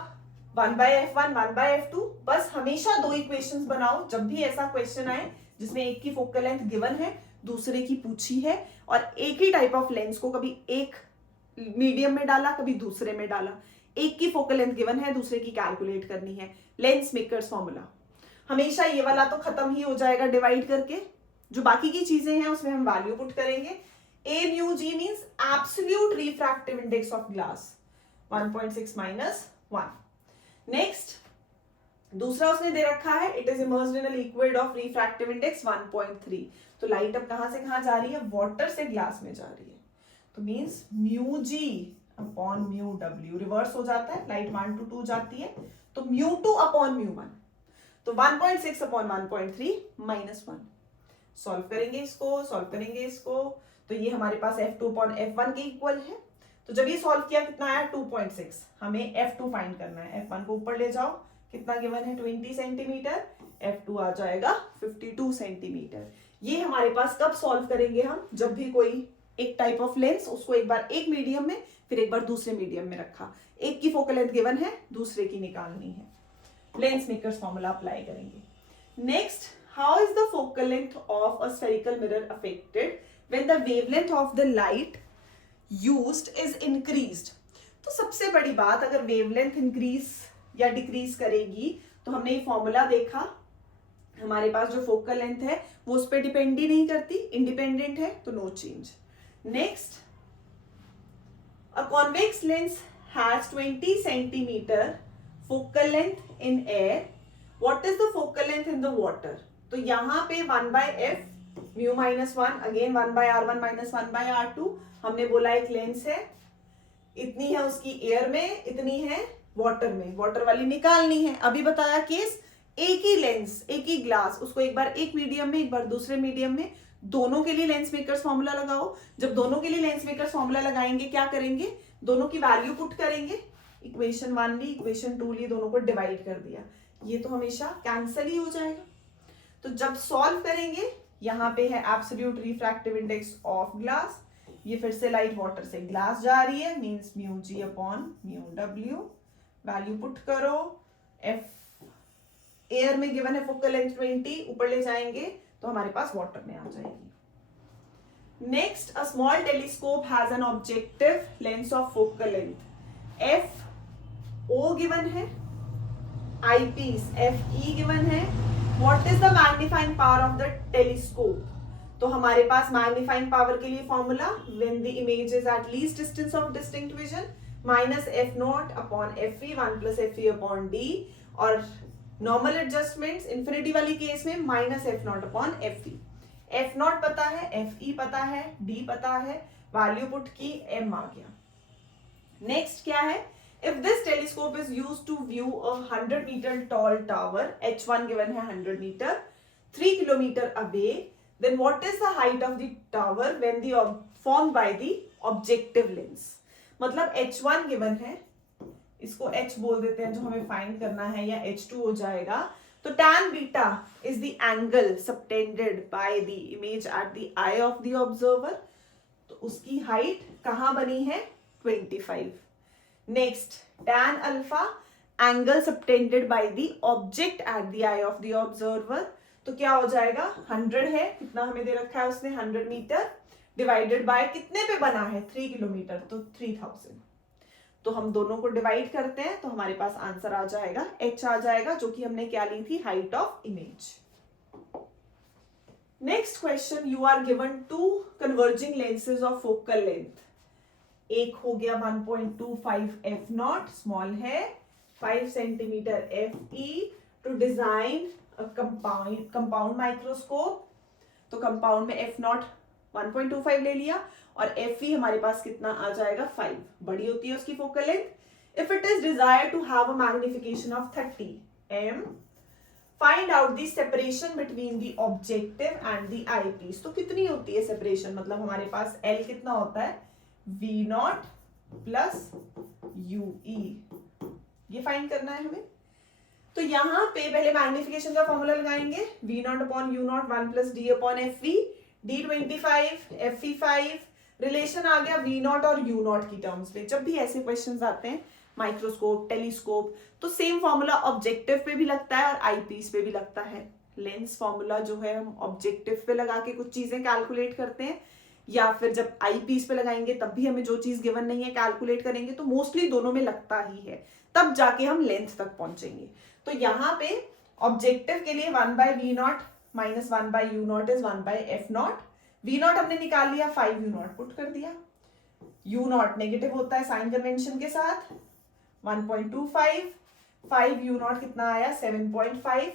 1 by f1 1 by f2, बस हमेशा दो इक्वेशंस बनाओ जब भी ऐसा क्वेश्चन आए जिसमें एक की फोकल लेंथ गिवन है, दूसरे की पूछी है, और एक ही टाइप ऑफ लेंस को कभी एक मीडियम में डाला, कभी दूसरे में डाला, एक की फोकल लेंथ गिवन है, दूसरे की कैलकुलेट करनी है, लेंस मेकर्स फॉर्मूला। हमेशा ये वाला तो खत्म ही हो जाएगा डिवाइड करके, जो बाकी की चीजें हैं उसमें हम वैल्यू पुट करेंगे। a mu g means absolute refractive index of glass, 1.6 minus 1। Next दूसरा उसने दे रखा है, it is immersed in a liquid of refractive index 1.3। तो लाइट अब कहां से कहां जा रही है, वाटर से ग्लास में जा रही है, तो means mu G upon mu W, reverse हो जाता है, लाइट 1 to 2 जाती है, तो म्यू 2 अपॉन म्यू 1, तो 1.6 अपॉन 1.3 माइनस 1। सॉल्व करेंगे इसको, सॉल्व करेंगे इसको, तो ये हमारे पास f2 अपॉन f1 के इक्वल है। तो जब ये सॉल्व किया कितना आया, 2.6। हमें f2 फाइंड करना है, f1 को ऊपर ले जाओ, कितना गिवन है 20 सेंटीमीटर, f2 आ जाएगा 52 सेंटीमीटर। ये हमारे पास कब सॉल्व करेंगे हम, जब भी कोई एक टाइप ऑफ लेंस, उसको एक बार एक मीडियम में, फिर एक बार दूसरे मीडियम में रखा, एक की फोकल लेंथ गिवन है, दूसरे की निकालनी है, लेंस मेकर्स फॉर्मूला अप्लाई करेंगे। Next, how is the focal length of a spherical mirror affected when the wavelength of the light used is increased. तो सबसे बड़ी बात, अगर वेवलेंथ इंक्रीज या डिक्रीज करेगी, तो हमने ये फॉर्मूला देखा, हमारे पास जो फोकल लेंथ है वो उस पर डिपेंड ही नहीं करती, इंडिपेंडेंट है, तो no change. Next, a convex lens has 20 centimetre focal length in air, what is the focal length in the water. तो यहां पे 1 by f mu minus 1, again 1 by r1 minus 1 by r2। हमने बोला एक lens है, इतनी है उसकी एयर में, इतनी है वाटर में, वाटर वाली निकालनी है। अभी बताया केस, एक ही लेंस, एक ही ग्लास, उसको एक बार एक मीडियम में, एक बार दूसरे मीडियम में, दोनों के लिए लेंस मेकर्स फॉर्मूला लगाओ। जब दोनों के लिए लेंस मेकर्स फॉर्मूला लगाएंगे, क्या करेंगे, दोनों की वैल्यू पुट करेंगे, इक्वेशन 1 ली, इक्वेशन 2 ली, दोनों को डिवाइड कर दिया, ये तो हमेशा कैंसिल ही हो जाएगा। तो जब सॉल्व करेंगे, यहाँ पे है absolute refractive index of glass, ये फिर से लाइट वाटर से ग्लास जा रही है, means mu G upon mu W, value put करो, एफ एयर में गिवन है फोकल लेंथ 20, ऊपर ले जाएंगे तो हमारे पास वाटर में आ जाएगी। Next, a small telescope has an objective lens of focal length F O given है, eyepiece F E given है, what is the magnifying power of the telescope. तो हमारे पास मैग्नीफाइंग पावर के लिए formula, when the image is at least distance of distinct vision, minus F not upon F E, 1 plus F E upon D, और normal adjustments infinity वाली case में minus F not upon F E. F not पता है, F E पता है, D पता है, value put की, एम आ गया। नेक्स्ट क्या है, if this telescope is used to view a 100 meter tall tower, h1 given है 100 meter, 3 kilometer away, then what is the height of the tower when the formed by the objective lens। मतलब h1 given है इसको h बोल देते हैं जो हमें find करना है, या h2 हो जाएगा। तो tan beta is the angle subtended by the image at the I of the observer. तो उसकी हाइट कहां बनी है 25। Next tan alpha angle subtended by the object at the I of the observer. तो क्या हो जाएगा 100 है, कितना हमें दे रखा है उसने 100 मीटर, डिवाइडेड बाय कितने पे बना है 3 किलोमीटर, तो 3000। तो हम दोनों को डिवाइड करते हैं तो हमारे पास आंसर आ जाएगा h आ जाएगा, जो कि हमने क्या ली थी height of image. Next question, you are given two converging lenses of focal length. एक हो गया 1.25 f नॉट स्मॉल है, 5 centimetre fe to design compound microscope. तो कंपाउंड में f नॉट 1.25 ले लिया और fe हमारे पास कितना आ जाएगा 5, बड़ी होती है उसकी focal length. If it is desire to have a magnification of 30 m, find out the separation between the objective and the eye piece. तो कितनी होती है सेपरेशन, मतलब हमारे पास L कितना होता है V नॉट प्लस UE, ये फाइंड करना है हमें। तो यहां पे पहले मैग्निफिकेशन का फॉर्मूला लगाएंगे, V naught upon U naught 1 plus D upon FV, D 25 FE 5, relation आ गया V नॉट और U नॉट की टर्म्स में। जब भी ऐसे क्वेश्चंस आते हैं माइक्रोस्कोप टेलीस्कोप, तो सेम फॉर्मूला ऑब्जेक्टिव पे भी लगता है और आईपीस पे भी लगता है। लेंस फॉर्मूला जो है हम ऑब्जेक्टिव पे लगा के कुछ चीजें कैलकुलेट करते हैं, या फिर जब आईपीस पे लगाएंगे तब भी हमें जो चीज गिवन नहीं है कैलकुलेट करेंगे। तो मोस्टली दोनों में लगता ही है, तब जाके हम लेंथ तक पहुंचेंगे। तो यहाँ पे ऑब्जेक्टिव के लिए 1 by v naught minus 1 by u naught is 1 by f naught. V naught हमने निकाल लिया, 5 यू नॉट पुट कर दिया। यू नॉट नेगेटिव होता है साइन कन्वेंशन के साथ, 1.25, 5 यू नॉट कितना आया 7.5,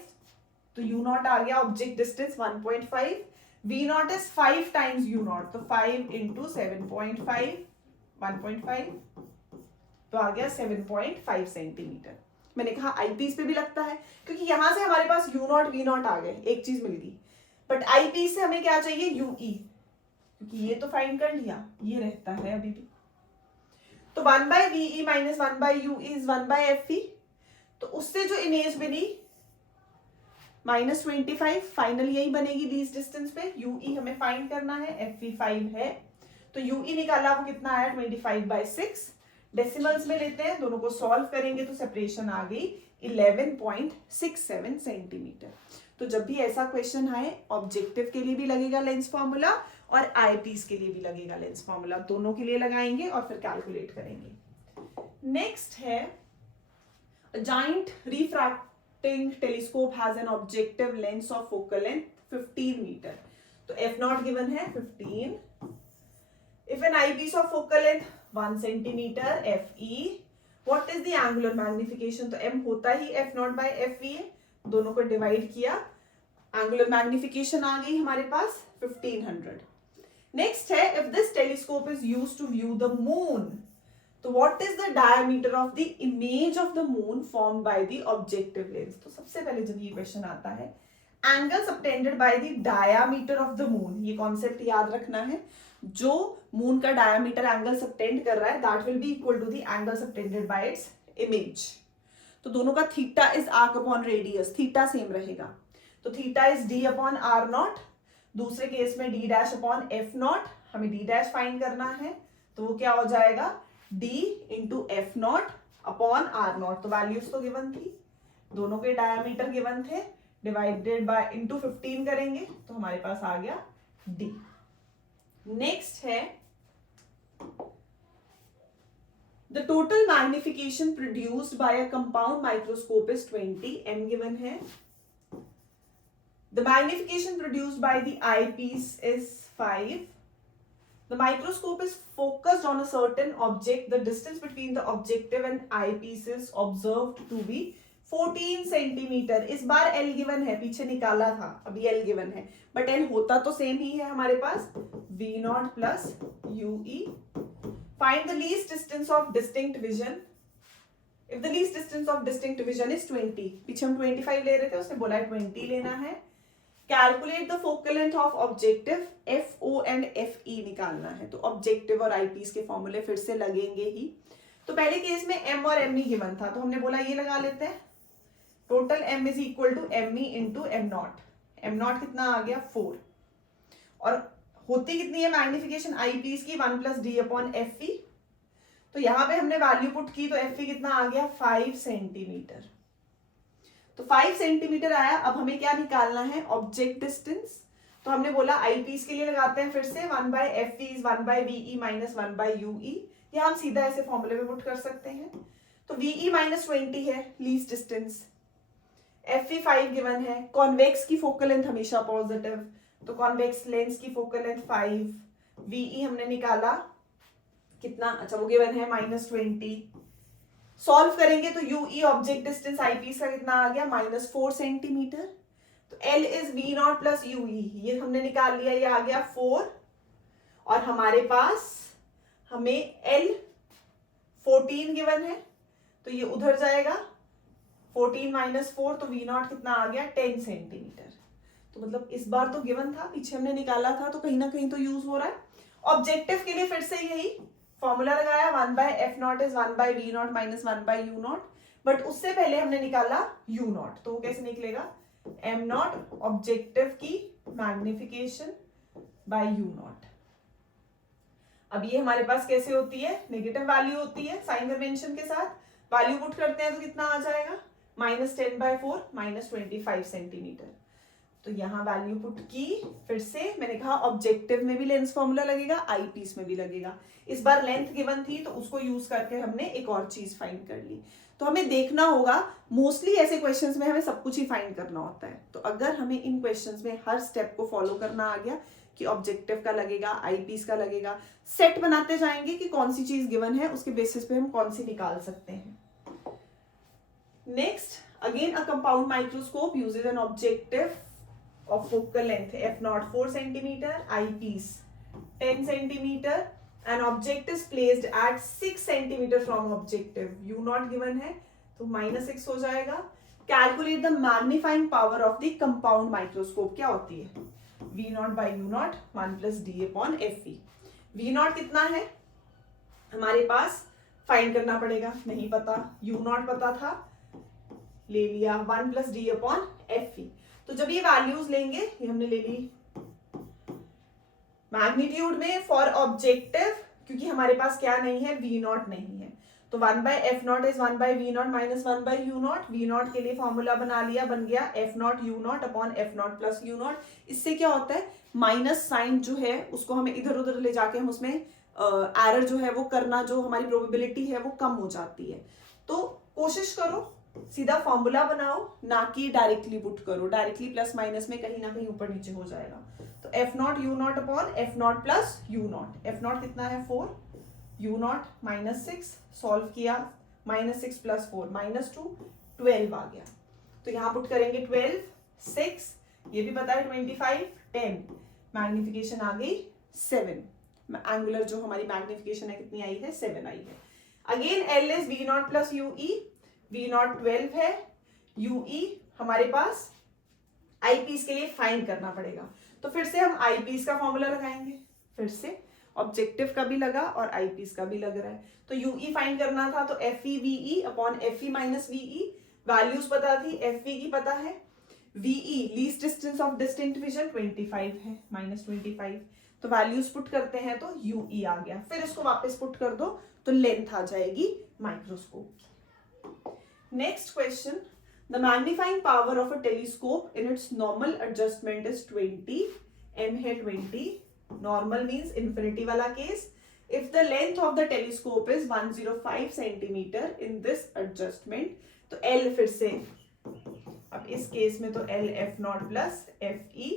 तो यू नॉट आ गया object distance 1.5, v naught is 5 times u naught, तो 5 इंटू 7.5 1.5, तो आ गया 7.5 सेंटीमीटर। मैंने कहा आईपीस पे भी लगता है, क्योंकि यहां से हमारे पास यू नॉट वी नॉट आ गए, एक चीज मिल गई। बट आईपीस से हमें क्या चाहिए यूई, क्योंकि ये तो फाइंड कर लिया, ये रहता है अभी भी। तो 1 by v e minus 1 by u e is 1 by f e. तो उससे जो इमेज बनी -25, फाइनल यही बनेगी लीस्ट डिस्टेंस पे। यूई हमें फाइंड करना है, एफई 5 है, तो यूई निकाला वो कितना आया 25/6। डेसिमल्स में लेते हैं, दोनों को सॉल्व करेंगे तो सेपरेशन आ गई 11.67 सेंटीमीटर। तो जब भी ऐसा क्वेश्चन आए, ऑब्जेक्टिव के लिए भी लगेगा लेंस फॉर्मूला और आईपीस के लिए भी लगेगा लेंस फॉर्मूला, दोनों के लिए लगाएंगे और फिर कैलकुलेट करेंगे। नेक्स्ट है giant refracting telescope has an objective lens of focal length 15 metre. तो एफ नॉट गिवन है 15। If an eyepiece of focal length 1 centimetre FE, what is the angular magnification? तो M होता ही F नॉट बाय FE, दोनों को divide किया, angular magnification आ गई हमारे पास 1500। नेक्स्ट है if this telescope is used to view the moon, तो what is the diameter of the image of the moon formed by the objective lens? तो सबसे पहले जब ये क्वेश्चन आता है, angle subtended by the diameter of the moon, ये concept याद रखना है। जो मून का डायमीटर एंगल सबटेंड कर रहा है, that will be equal to the angle subtended by its image. तो दोनों का theta is arc upon radius, theta same रहेगा, तो theta is d upon r naught. दूसरे केस में d dash upon f naught, हमें डी डैश फाइंड करना है, तो वो क्या हो जाएगा d into f not upon r naught. तो वैल्यूज तो गिवन थी, दोनों के डायमीटर गिवन थे, डिवाइडेड बाय इंटू 15 करेंगे तो हमारे पास आ गया डी। नेक्स्ट है the total magnification produced by a compound microscope is 20, m given है। The magnification produced by the eyepiece is 5। The microscope is focused on a certain object. The distance between the objective and eyepiece is observed to be 14 centimetre. इस बार L given है, पीछे निकाला था, अभी L given है, but L होता तो same ही है हमारे पास, V not plus UE। Find the least distance of distinct vision. If the least distance of distinct vision is 20, पीछे हम 25 ले रहे थे, उसने बोला है 20 लेना है। Calculate the focal length of objective, FO and FE निकालना है। तो ऑब्जेक्टिव और आईपीस के फॉर्मूले फिर से लगेंगे ही। तो पहले केस में m और m ही गिवन था, तो हमने बोला ये लगा लेते हैं, total m is equal to m e into m naught. M naught कितना आ गया 4, और होती कितनी है मैग्निफिकेशन आई पीस की 1 प्लस डी अपॉन एफ ई। तो यहां पे हमने वैल्यू पुट की तो एफ ई कितना आ गया 5 सेंटीमीटर। तो 5 सेंटीमीटर आया। अब हमें क्या निकालना है, ऑब्जेक्ट डिस्टेंस। तो हमने बोला आई पीस के लिए लगाते हैं फिर से 1 by f e is 1 by v e minus 1 by u e. या हम सीधा ऐसे फॉर्मूले में पुट कर सकते हैं। तो वी ई माइनस 20 है least distance, F E 5 given है, कॉन्वेक्स की फोकल लेंथ हमेशा पॉजिटिव, तो कॉन्वेक्स लेंस की फोकल लेंथ 5, वीई हमने निकाला कितना, अच्छा वो गिवन है -20। सॉल्व करेंगे तो यूई ऑब्जेक्ट डिस्टेंस आईपीस का कितना आ गया -4 सेंटीमीटर। तो l is v naught plus u e, ये हमने निकाल लिया, ये आ गया 4, और हमारे पास हमें एल 14 गिवन है, तो ये उधर जाएगा 14 माइनस 4, तो वी नॉट कितना आ गया 10 सेंटीमीटर। तो मतलब इस बार तो गिवन था, पीछे हमने निकाला था, तो कहीं ना कहीं तो यूज हो रहा है। ऑब्जेक्टिव के लिए फिर से यही फॉर्मूला लगाया, 1 by f naught is 1 by v naught minus 1 by u naught, but उससे पहले हमने निकाला यू नॉट, तो वो कैसे निकलेगा, एम नॉट ऑब्जेक्टिव की मैग्निफिकेशन बाय यू नॉट। अब ये हमारे पास कैसे होती है, नेगेटिव वैल्यू होती है साइन कन्वेंशन के साथ, वैल्यू पुट करते हैं तो कितना आ जाएगा -10/4 -25 सेंटीमीटर। तो यहाँ वैल्यू पुट की, फिर से मैंने कहा ऑब्जेक्टिव में भी लेंस फॉर्मूला लगेगा, आई पीस में भी लगेगा। इस बार लेंथ गिवन थी तो उसको यूज करके हमने एक और चीज फाइंड कर ली। तो हमें देखना होगा, मोस्टली ऐसे क्वेश्चंस में हमें सब कुछ ही फाइंड करना होता है। तो अगर हमें इन क्वेश्चंस में हर स्टेप को फॉलो करना आ गया कि ऑब्जेक्टिव का लगेगा, आई पीस का लगेगा, सेट बनाते जाएंगे कि कौन सी चीज गिवन है, उसके बेसिस पे हम कौन सी निकाल सकते हैं। Next, again a compound microscope uses an objective of focal length f naught 4 centimeter, eyepiece 10 centimeter, and object is placed at 6 centimeter from objective, u naught given है तो -6 हो जाएगा। Calculate the magnifying power of the compound microscope, क्या होती है, v naught by u naught 1 plus d upon fe। v naught कितना है हमारे पास, फाइंड करना पड़ेगा, नहीं पता, u naught पता था, ले लिया 1 plus d upon fe। तो जब ये वैल्यूज लेंगे, ये हमने ले ली मैग्नीट्यूड में फॉर ऑब्जेक्टिव, क्योंकि हमारे पास क्या नहीं है, वी नॉट नहीं है, तो 1 by f naught is 1 by v naught minus 1 by u naught. V naught के लिए फॉर्मूला बना लिया, बन गया f naught u naught upon f naught plus u naught. इससे क्या होता है, माइनस साइन जो है उसको हमें इधर उधर ले जाके हम उसमें एरर जो है वो करना, जो हमारी प्रोबेबिलिटी है वो कम हो जाती है। तो कोशिश करो सीधा फॉर्मूला बनाओ, ना कि डायरेक्टली पुट करो, डायरेक्टली प्लस माइनस में कहीं ना कहीं ऊपर नीचे हो जाएगा। तो f naught u naught upon f naught plus u not, F not कितना है 4, यू नॉट -6, सॉल्व किया -6 प्लस 4 -2 12 आ गया। तो यहाँ पुट करेंगे 12 6, ये भी पता है 25 10, मैग्निफिकेशन आ गई 7, एंगुलर जो हमारी मैग्निफिकेशन है कितनी आई है 7 आई है। Again l is v naught plus u e, v naught 12 है, यूई हमारे पास आई पीस के लिए फाइंड करना पड़ेगा। तो फिर से हम आई पीस का फॉर्मूला लगाएंगे, फिर से ऑब्जेक्टिव का भी लगा और आई पीस का भी लग रहा है। तो यूई फाइंड करना था, तो F E VE upon F E minus VE, values पता थी, एफ ई की पता है, VE least distance of distinct vision 25 है -25, तो वैल्यूज पुट करते हैं तो यूई आ गया। फिर इसको वापस पुट कर दो तो लेंथ आ जाएगी माइक्रोस्कोप की। Next question, the magnifying power of a telescope in its normal adjustment is 20, m है 20, normal means infinity वाला case, if the length of the telescope is 105 centimeter in this adjustment, तो L फिर से, अब इस case में तो L f naught plus f e,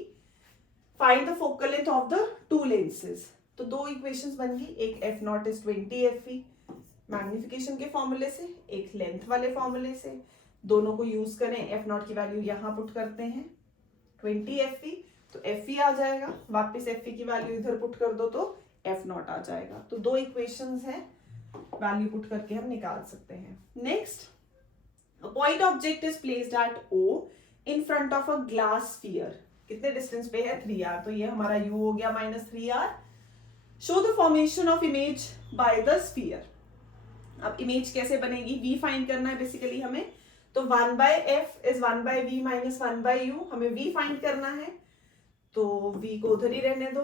find the focal length of the two lenses, तो दो इक्वेशंस बन गई, एक f naught is 20 f e magnification के फॉर्मूले से, एक लेंथ वाले फॉर्मूले से, दोनों को यूज करें, एफ नॉट की वैल्यू यहाँ पुट करते हैं 20 एफ ई, तो एफ ई आ जाएगा, वापस एफ ई की वैल्यू इधर पुट कर दो तो एफ नॉट आ जाएगा। तो दो इक्वेशंस हैं, वैल्यू पुट करके हम निकाल सकते हैं। Next, a point object is placed at O in front of a glass sphere, कितने डिस्टेंस पे है 3r, तो ये हमारा u हो गया -3r। Show the formation of image by the sphere, अब इमेज कैसे बनेगी, v फाइंड करना है बेसिकली हमें, तो 1/f is 1/v minus 1/u, हमें v फाइंड करना है, तो v को उधर ही रहने दो,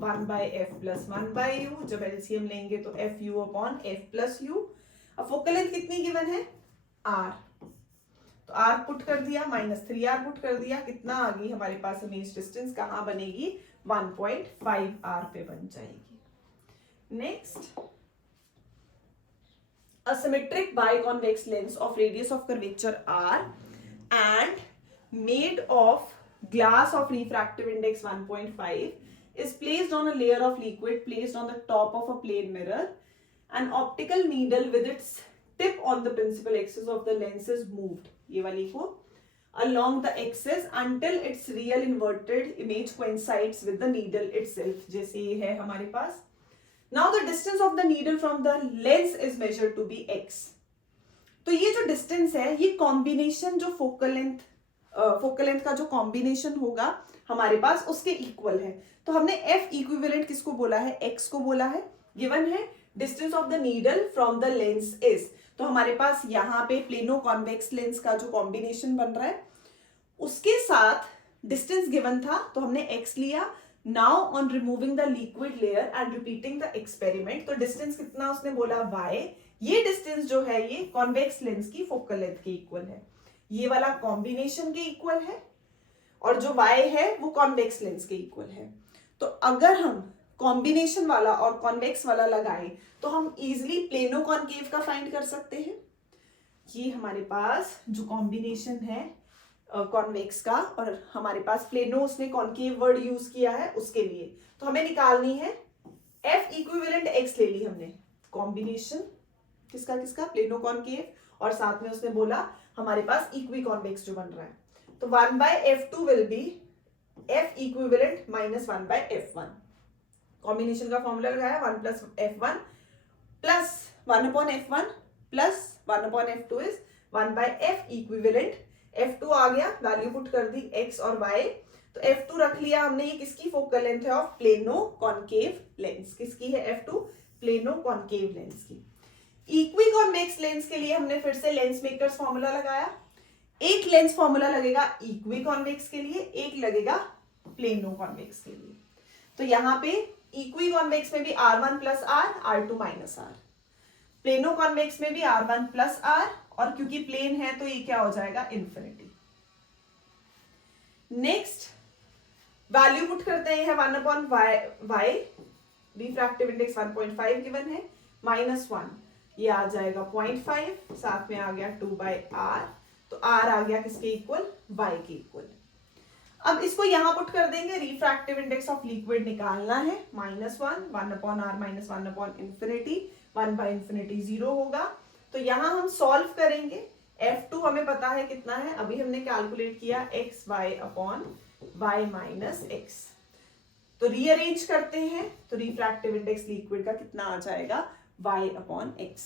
1/f प्लस 1/u, जब एलसीएम लेंगे तो fu upon f plus u। अब फोकल लेंथ कितनी गिवन है, r, तो r पुट कर दिया, -3r पुट कर दिया, कितना आ गई हमारे पास इमेज डिस्टेंस, कहाँ बनेगी, 1.5r पे बन जाएगी। Next, a symmetric biconvex lens of radius of curvature r and made of glass of refractive index 1.5 is placed on a layer of liquid placed on the top of a plane mirror. An optical needle with its tip on the principal axis of the lens is moved, ये वाली को, along the axis until its real inverted image coincides with the needle itself, जैसे ये है हमारे पास। Now the distance of the needle from the lens is measured to be x. तो ये जो डिस्टेंस है, ये कॉम्बिनेशन जो फोकल लेंथ का जो कॉम्बिनेशन होगा हमारे पास उसके इक्वल है। तो हमने f इक्विवेलेंट किसको बोला है, x को बोला है। गिवन है distance of the needle from the lens is, तो हमारे पास यहाँ पे प्लेनो कॉन्वेक्स लेंस का जो कॉम्बिनेशन बन रहा है उसके साथ डिस्टेंस गिवन था, तो हमने x लिया। Now on removing the liquid layer and repeating the experiment, तो डिस्टेंस कितना उसने बोला y, ये डिस्टेंस जो है ये कॉन्वेक्स लेंस की फोकल लेंथ के इक्वल है, ये वाला कॉम्बिनेशन के इक्वल है, और जो y है वो कॉन्वेक्स लेंस के इक्वल है। तो अगर हम कॉम्बिनेशन वाला और कॉन्वेक्स वाला लगाएं तो हम इजिली प्लेनो कॉनकेव का फाइंड कर सकते हैं। ये हमारे पास जो कॉम्बिनेशन है कॉन्वेक्स का, और हमारे पास प्लेनो उसने कॉनकेव वर्ड यूज किया है उसके लिए, तो हमें निकालनी है f इक्विवेलेंट x ले ली हमने, कॉम्बिनेशन किसका किसका, प्लेनो कॉनकेव, और साथ में उसने बोला हमारे पास इक्वी कॉन्वेक्स जो बन रहा है, तो 1/f2 will be f equivalent minus 1/f1। Combination का फॉर्मूला लगाया 1 plus f1 plus 1/f1 plus 1/f2 is 1/f equivalent. f2 आ गया, वैल्यू पुट कर दी x और y, तो f2 रख लिया हमने, ये किसकी फोकल लेंथ है, ऑफ प्लेनो कॉनकेव लेंस, किसकी है f2, प्लेनो कॉनकेव लेंस की। इक्वी कॉन्वेक्स लेंस के लिए हमने फिर से लेंस मेकर्स फॉर्मूला लगाया, एक लेंस फॉर्मूला लगेगा इक्वी कॉन्वेक्स के लिए, एक लगेगा प्लेनो कॉन्वेक्स के लिए। तो यहाँ पे इक्वी कॉन्वेक्स में भी r1 plus r, r2 minus r, plano convex में भी r1 प्लस r, और क्योंकि प्लेन है तो ये क्या हो जाएगा, इन्फिनिटी। नेक्स्ट वैल्यू पुट करते हैं 1/y, रिफ्रैक्टिव इंडेक्स 1.5 गिवन है, -1, ये आ जाएगा 0.5, साथ में आ गया 2/r, तो r आ गया किसके इक्वल, y के इक्वल। अब इसको यहां पुट कर देंगे, रिफ्रैक्टिव इंडेक्स ऑफ लिक्विड निकालना है, -1, 1/r माइनस 1/infinity, 1/infinity 0 होगा। तो यहां हम सॉल्व करेंगे, f2 हमें पता है कितना है, अभी हमने कैलकुलेट किया xy upon y minus x, तो रीअरेंज करते हैं, तो रिफ्रैक्टिव इंडेक्स लिक्विड का कितना आ जाएगा, y अपॉन x।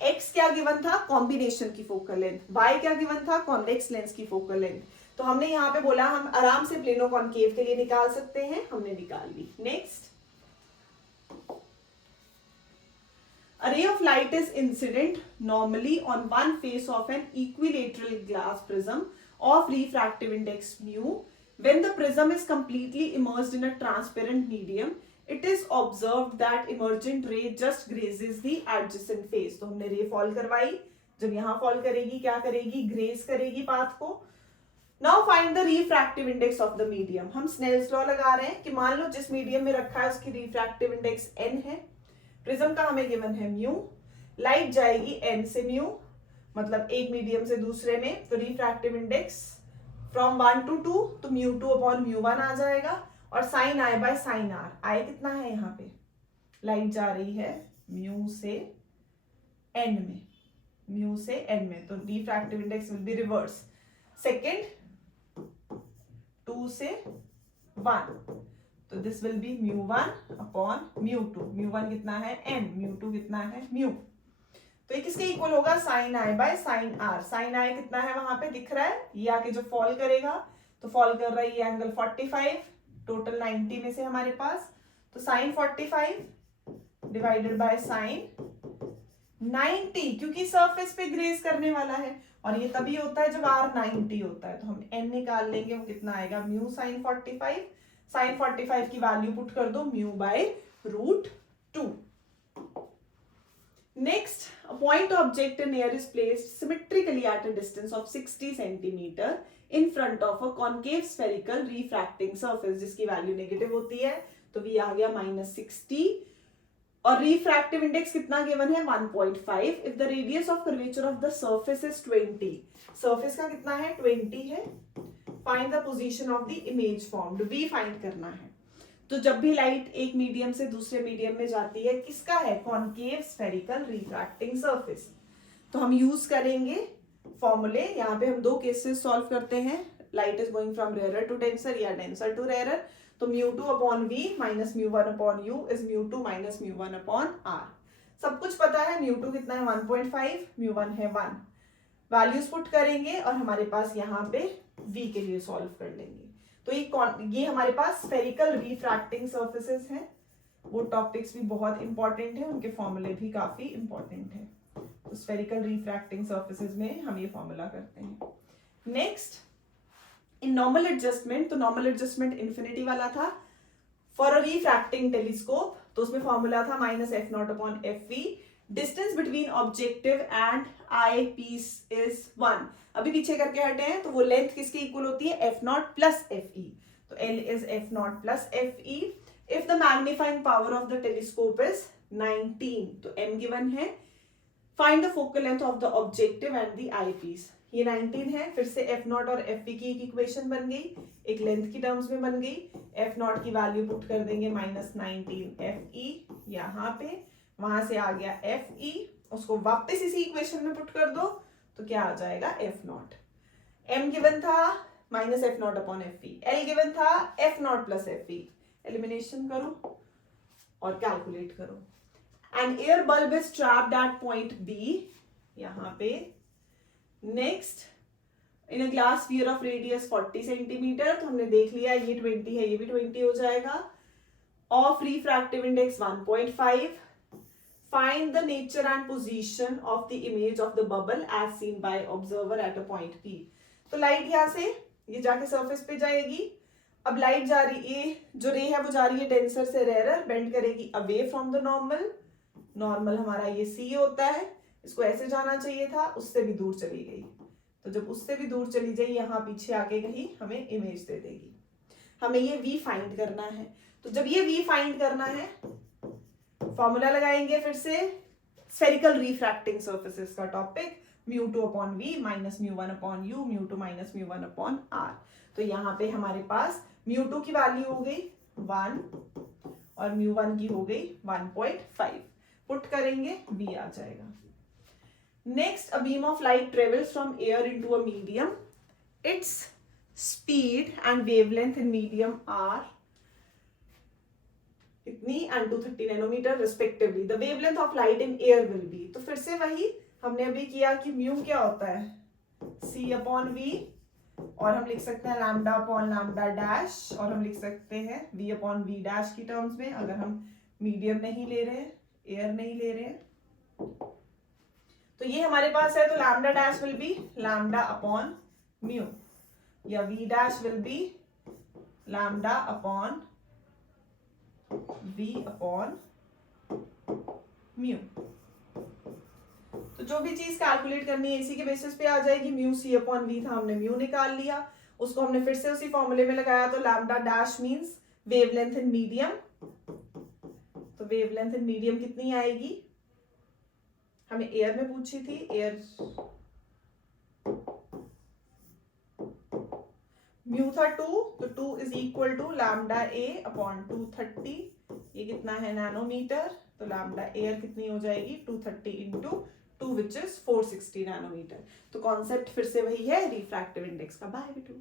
x क्या गिवन था, कॉम्बिनेशन की फोकल लेंथ, y क्या गिवन था, कॉन्वेक्स लेंस की फोकल लेंथ। तो हमने यहाँ पे बोला हम आराम से प्लेनो कॉनकेव के लिए निकाल सकते हैं, हमने निकाल ली। Next, a ray of light is incident normally on one face of an equilateral glass prism of refractive index mu. When the prism is completely immersed in a transparent medium, it is observed that emergent ray just grazes the adjacent face. तो हमने रे fall करवाई, जब यहाँ fall करेगी क्या करेगी, grace करेगी पाथ को। Now find the refractive index of the medium. हम स्नेल्स लॉ लगा रहे हैं कि मान लो जिस मीडियम में रखा है उसकी रिफ्रैक्टिव इंडेक्स n है, प्रिज्म का हमें गिवन है म्यू, लाइट जाएगी n से म्यू, मतलब एक मीडियम से दूसरे में, तो रिफ्रैक्टिव इंडेक्स फ्रॉम 1 to 2, तो μ2 अपॉन μ1 आ जाएगा, और sine i by sine r, i कितना है यहाँ पे, लाइट जा रही है म्यू से n में, म्यू से n में, तो refractive index will be reverse, second 2 से 1, तो दिस विल बी μ1 अपॉन μ2, μ1 कितना है n, μ2 कितना है म्यू, तो ये किसके इक्वल होगा, sine i by sine r। Sine i कितना है वहां पे दिख रहा है, ये आके जो फॉल करेगा, तो फॉल कर रहा है ये एंगल 45, टोटल 90 में से हमारे पास, तो साइन 45 डिवाइडेड बाय साइन 90, क्योंकि सरफेस पे ग्रेस करने वाला है, और ये तभी होता है जब r 90 होता है। तो हम n निकाल लेंगे, वो कितना आएगा, म्यू साइन 45। साइन 45 की वैल्यू पुट कर दो mu by √2। Next, a point object in air is placed symmetrically at a distance of 60 centimeter in front of a concave spherical refracting surface, जिसकी वैल्यू नेगेटिव होती है, तो v आ गया -60, और refractive index कितना given है, 1.5। If the radius of curvature of the surface is 20, surface का कितना है, 20 है। Find the position of the image formed, v find करना है। तो जब भी लाइट एक मीडियम से दूसरे मीडियम में जाती है, किसका है, कॉन्केव स्फेरिकल रिफ्रैक्टिंग सरफेस, तो हम यूज करेंगे फॉर्मूले। यहाँ पे हम दो केसेस सॉल्व करते हैं, light is going from rarer to denser या डेंसर टू रेयरर, तो μ2 upon v minus μ1 upon u is μ2 minus μ1 upon r। सब कुछ पता है, μ2 कितना है 1.5, μ1 है 1। वैल्यूज पुट करेंगे और हमारे पास यहाँ पे v के लिए सॉल्व कर लेंगे। तो ये हमारे पास स्फेरिकल रिफ्रैक्टिंग सर्फेसेस हैं, वो टॉपिक्स भी बहुत इंपॉर्टेंट है, उनके फॉर्मूले भी काफी इंपॉर्टेंट है। तो स्फेरिकल रिफ्रैक्टिंग सर्फेसेस में हम ये फॉर्मूला करते हैं। नेक्स्ट, इन नॉर्मल एडजस्टमेंट, तो नॉर्मल एडजस्टमेंट इन्फिनिटी वाला था। फॉर अ रिफ्रैक्टिंग टेलीस्कोप, तो उसमें फॉर्मूला था -f0 upon fv। Distance between objective and eye piece is 1। अभी पीछे करके हटे हैं, तो वो लेंथ किसके इक्वल होती है, f0 प्लस fe, तो l is f0 plus fe। If the magnifying power of the telescope is 19, तो m गिवन है। Find the focal length of the objective and the eye piece, ये 19 है। फिर से f0 और fe की एक इक्वेशन बन गई, एक लेंथ की टर्म्स में बन गई। f0 की वैल्यू पुट कर देंगे -19 fe यहाँ पे, वहां से आ गया fe, उसको वापस इसी इक्वेशन में पुट कर दो, तो क्या आ जाएगा, f0। m गिवन था -f0 upon fe, l given था f0 प्लस fe। एलिमिनेशन करो और कैलकुलेट करो। An air bubble is trapped at point b, यहाँ पे। Next, in a glass sphere of radius 40 centimetre, तो हमने देख लिया ये 20 है, ये भी 20 हो जाएगा। Of refractive index 1.5। Find the nature and position of the image of the bubble as seen by observer at a point P। तो लाइट यहाँ से ये जाके सरफेस पे जाएगी। अब लाइट जा रही है, जो रे है वो जा रही है डेंसर से रेयरर, बेंड करेगी away from the normal. Normal हमारा ये C होता है, इसको ऐसे जाना चाहिए था, उससे भी दूर चली गई। तो जब उससे भी दूर चली जाए, यहाँ पीछे आके कहीं हमें इमेज दे देगी। हमें ये v फाइंड करना है। तो जब ये v फाइंड करना है, फॉर्मूला लगाएंगे फिर से, स्फेरिकल रिफ्रैक्टिंग सर्फेसेस का टॉपिक, μ2 upon v minus μ1 upon u, μ2 minus μ1 upon r। तो यहाँ पे हमारे पास μ2 की वैल्यू हो गई 1 और μ1 की हो गई 1.5। पुट करेंगे, v आ जाएगा। Next, a beam of light travels from air into a medium. Its speed and wavelength in medium are इतनी and 230 nanometer respectively. The wavelength of light in air will be, तो फिर से वही हमने अभी किया कि म्यू क्या होता है, c अपॉन v, और हम लिख सकते हैं लैम्डा अपॉन लैम्डा डैश, और हम लिख सकते हैं v अपॉन v डैश की टर्म्स में, अगर हम मीडियम नहीं ले रहे हैं, एयर नहीं ले रहे हैं। तो ये हमारे पास है, तो lambda dash will be lambda upon mu, या v dash will be lambda upon v upon mu. तो जो भी चीज कैलकुलेट करनी है इसी के बेसिस पे आ जाएगी। म्यू c अपॉन v था, हमने म्यू निकाल लिया, उसको हमने फिर से उसी फॉर्मूले में लगाया, तो lambda dash means wavelength in medium. तो वेवलेंथ इन मीडियम कितनी आएगी, हमें एयर में पूछी थी, एयर म्यू था 2, तो 2 is equal to lambda a upon 230, ये कितना है नैनोमीटर, तो लैम्डा एयर कितनी हो जाएगी 230 इंटू 2 विच इज 460 नैनोमीटर। तो कॉन्सेप्ट फिर से वही है रिफ्रैक्टिव इंडेक्स का। बाय बेटू।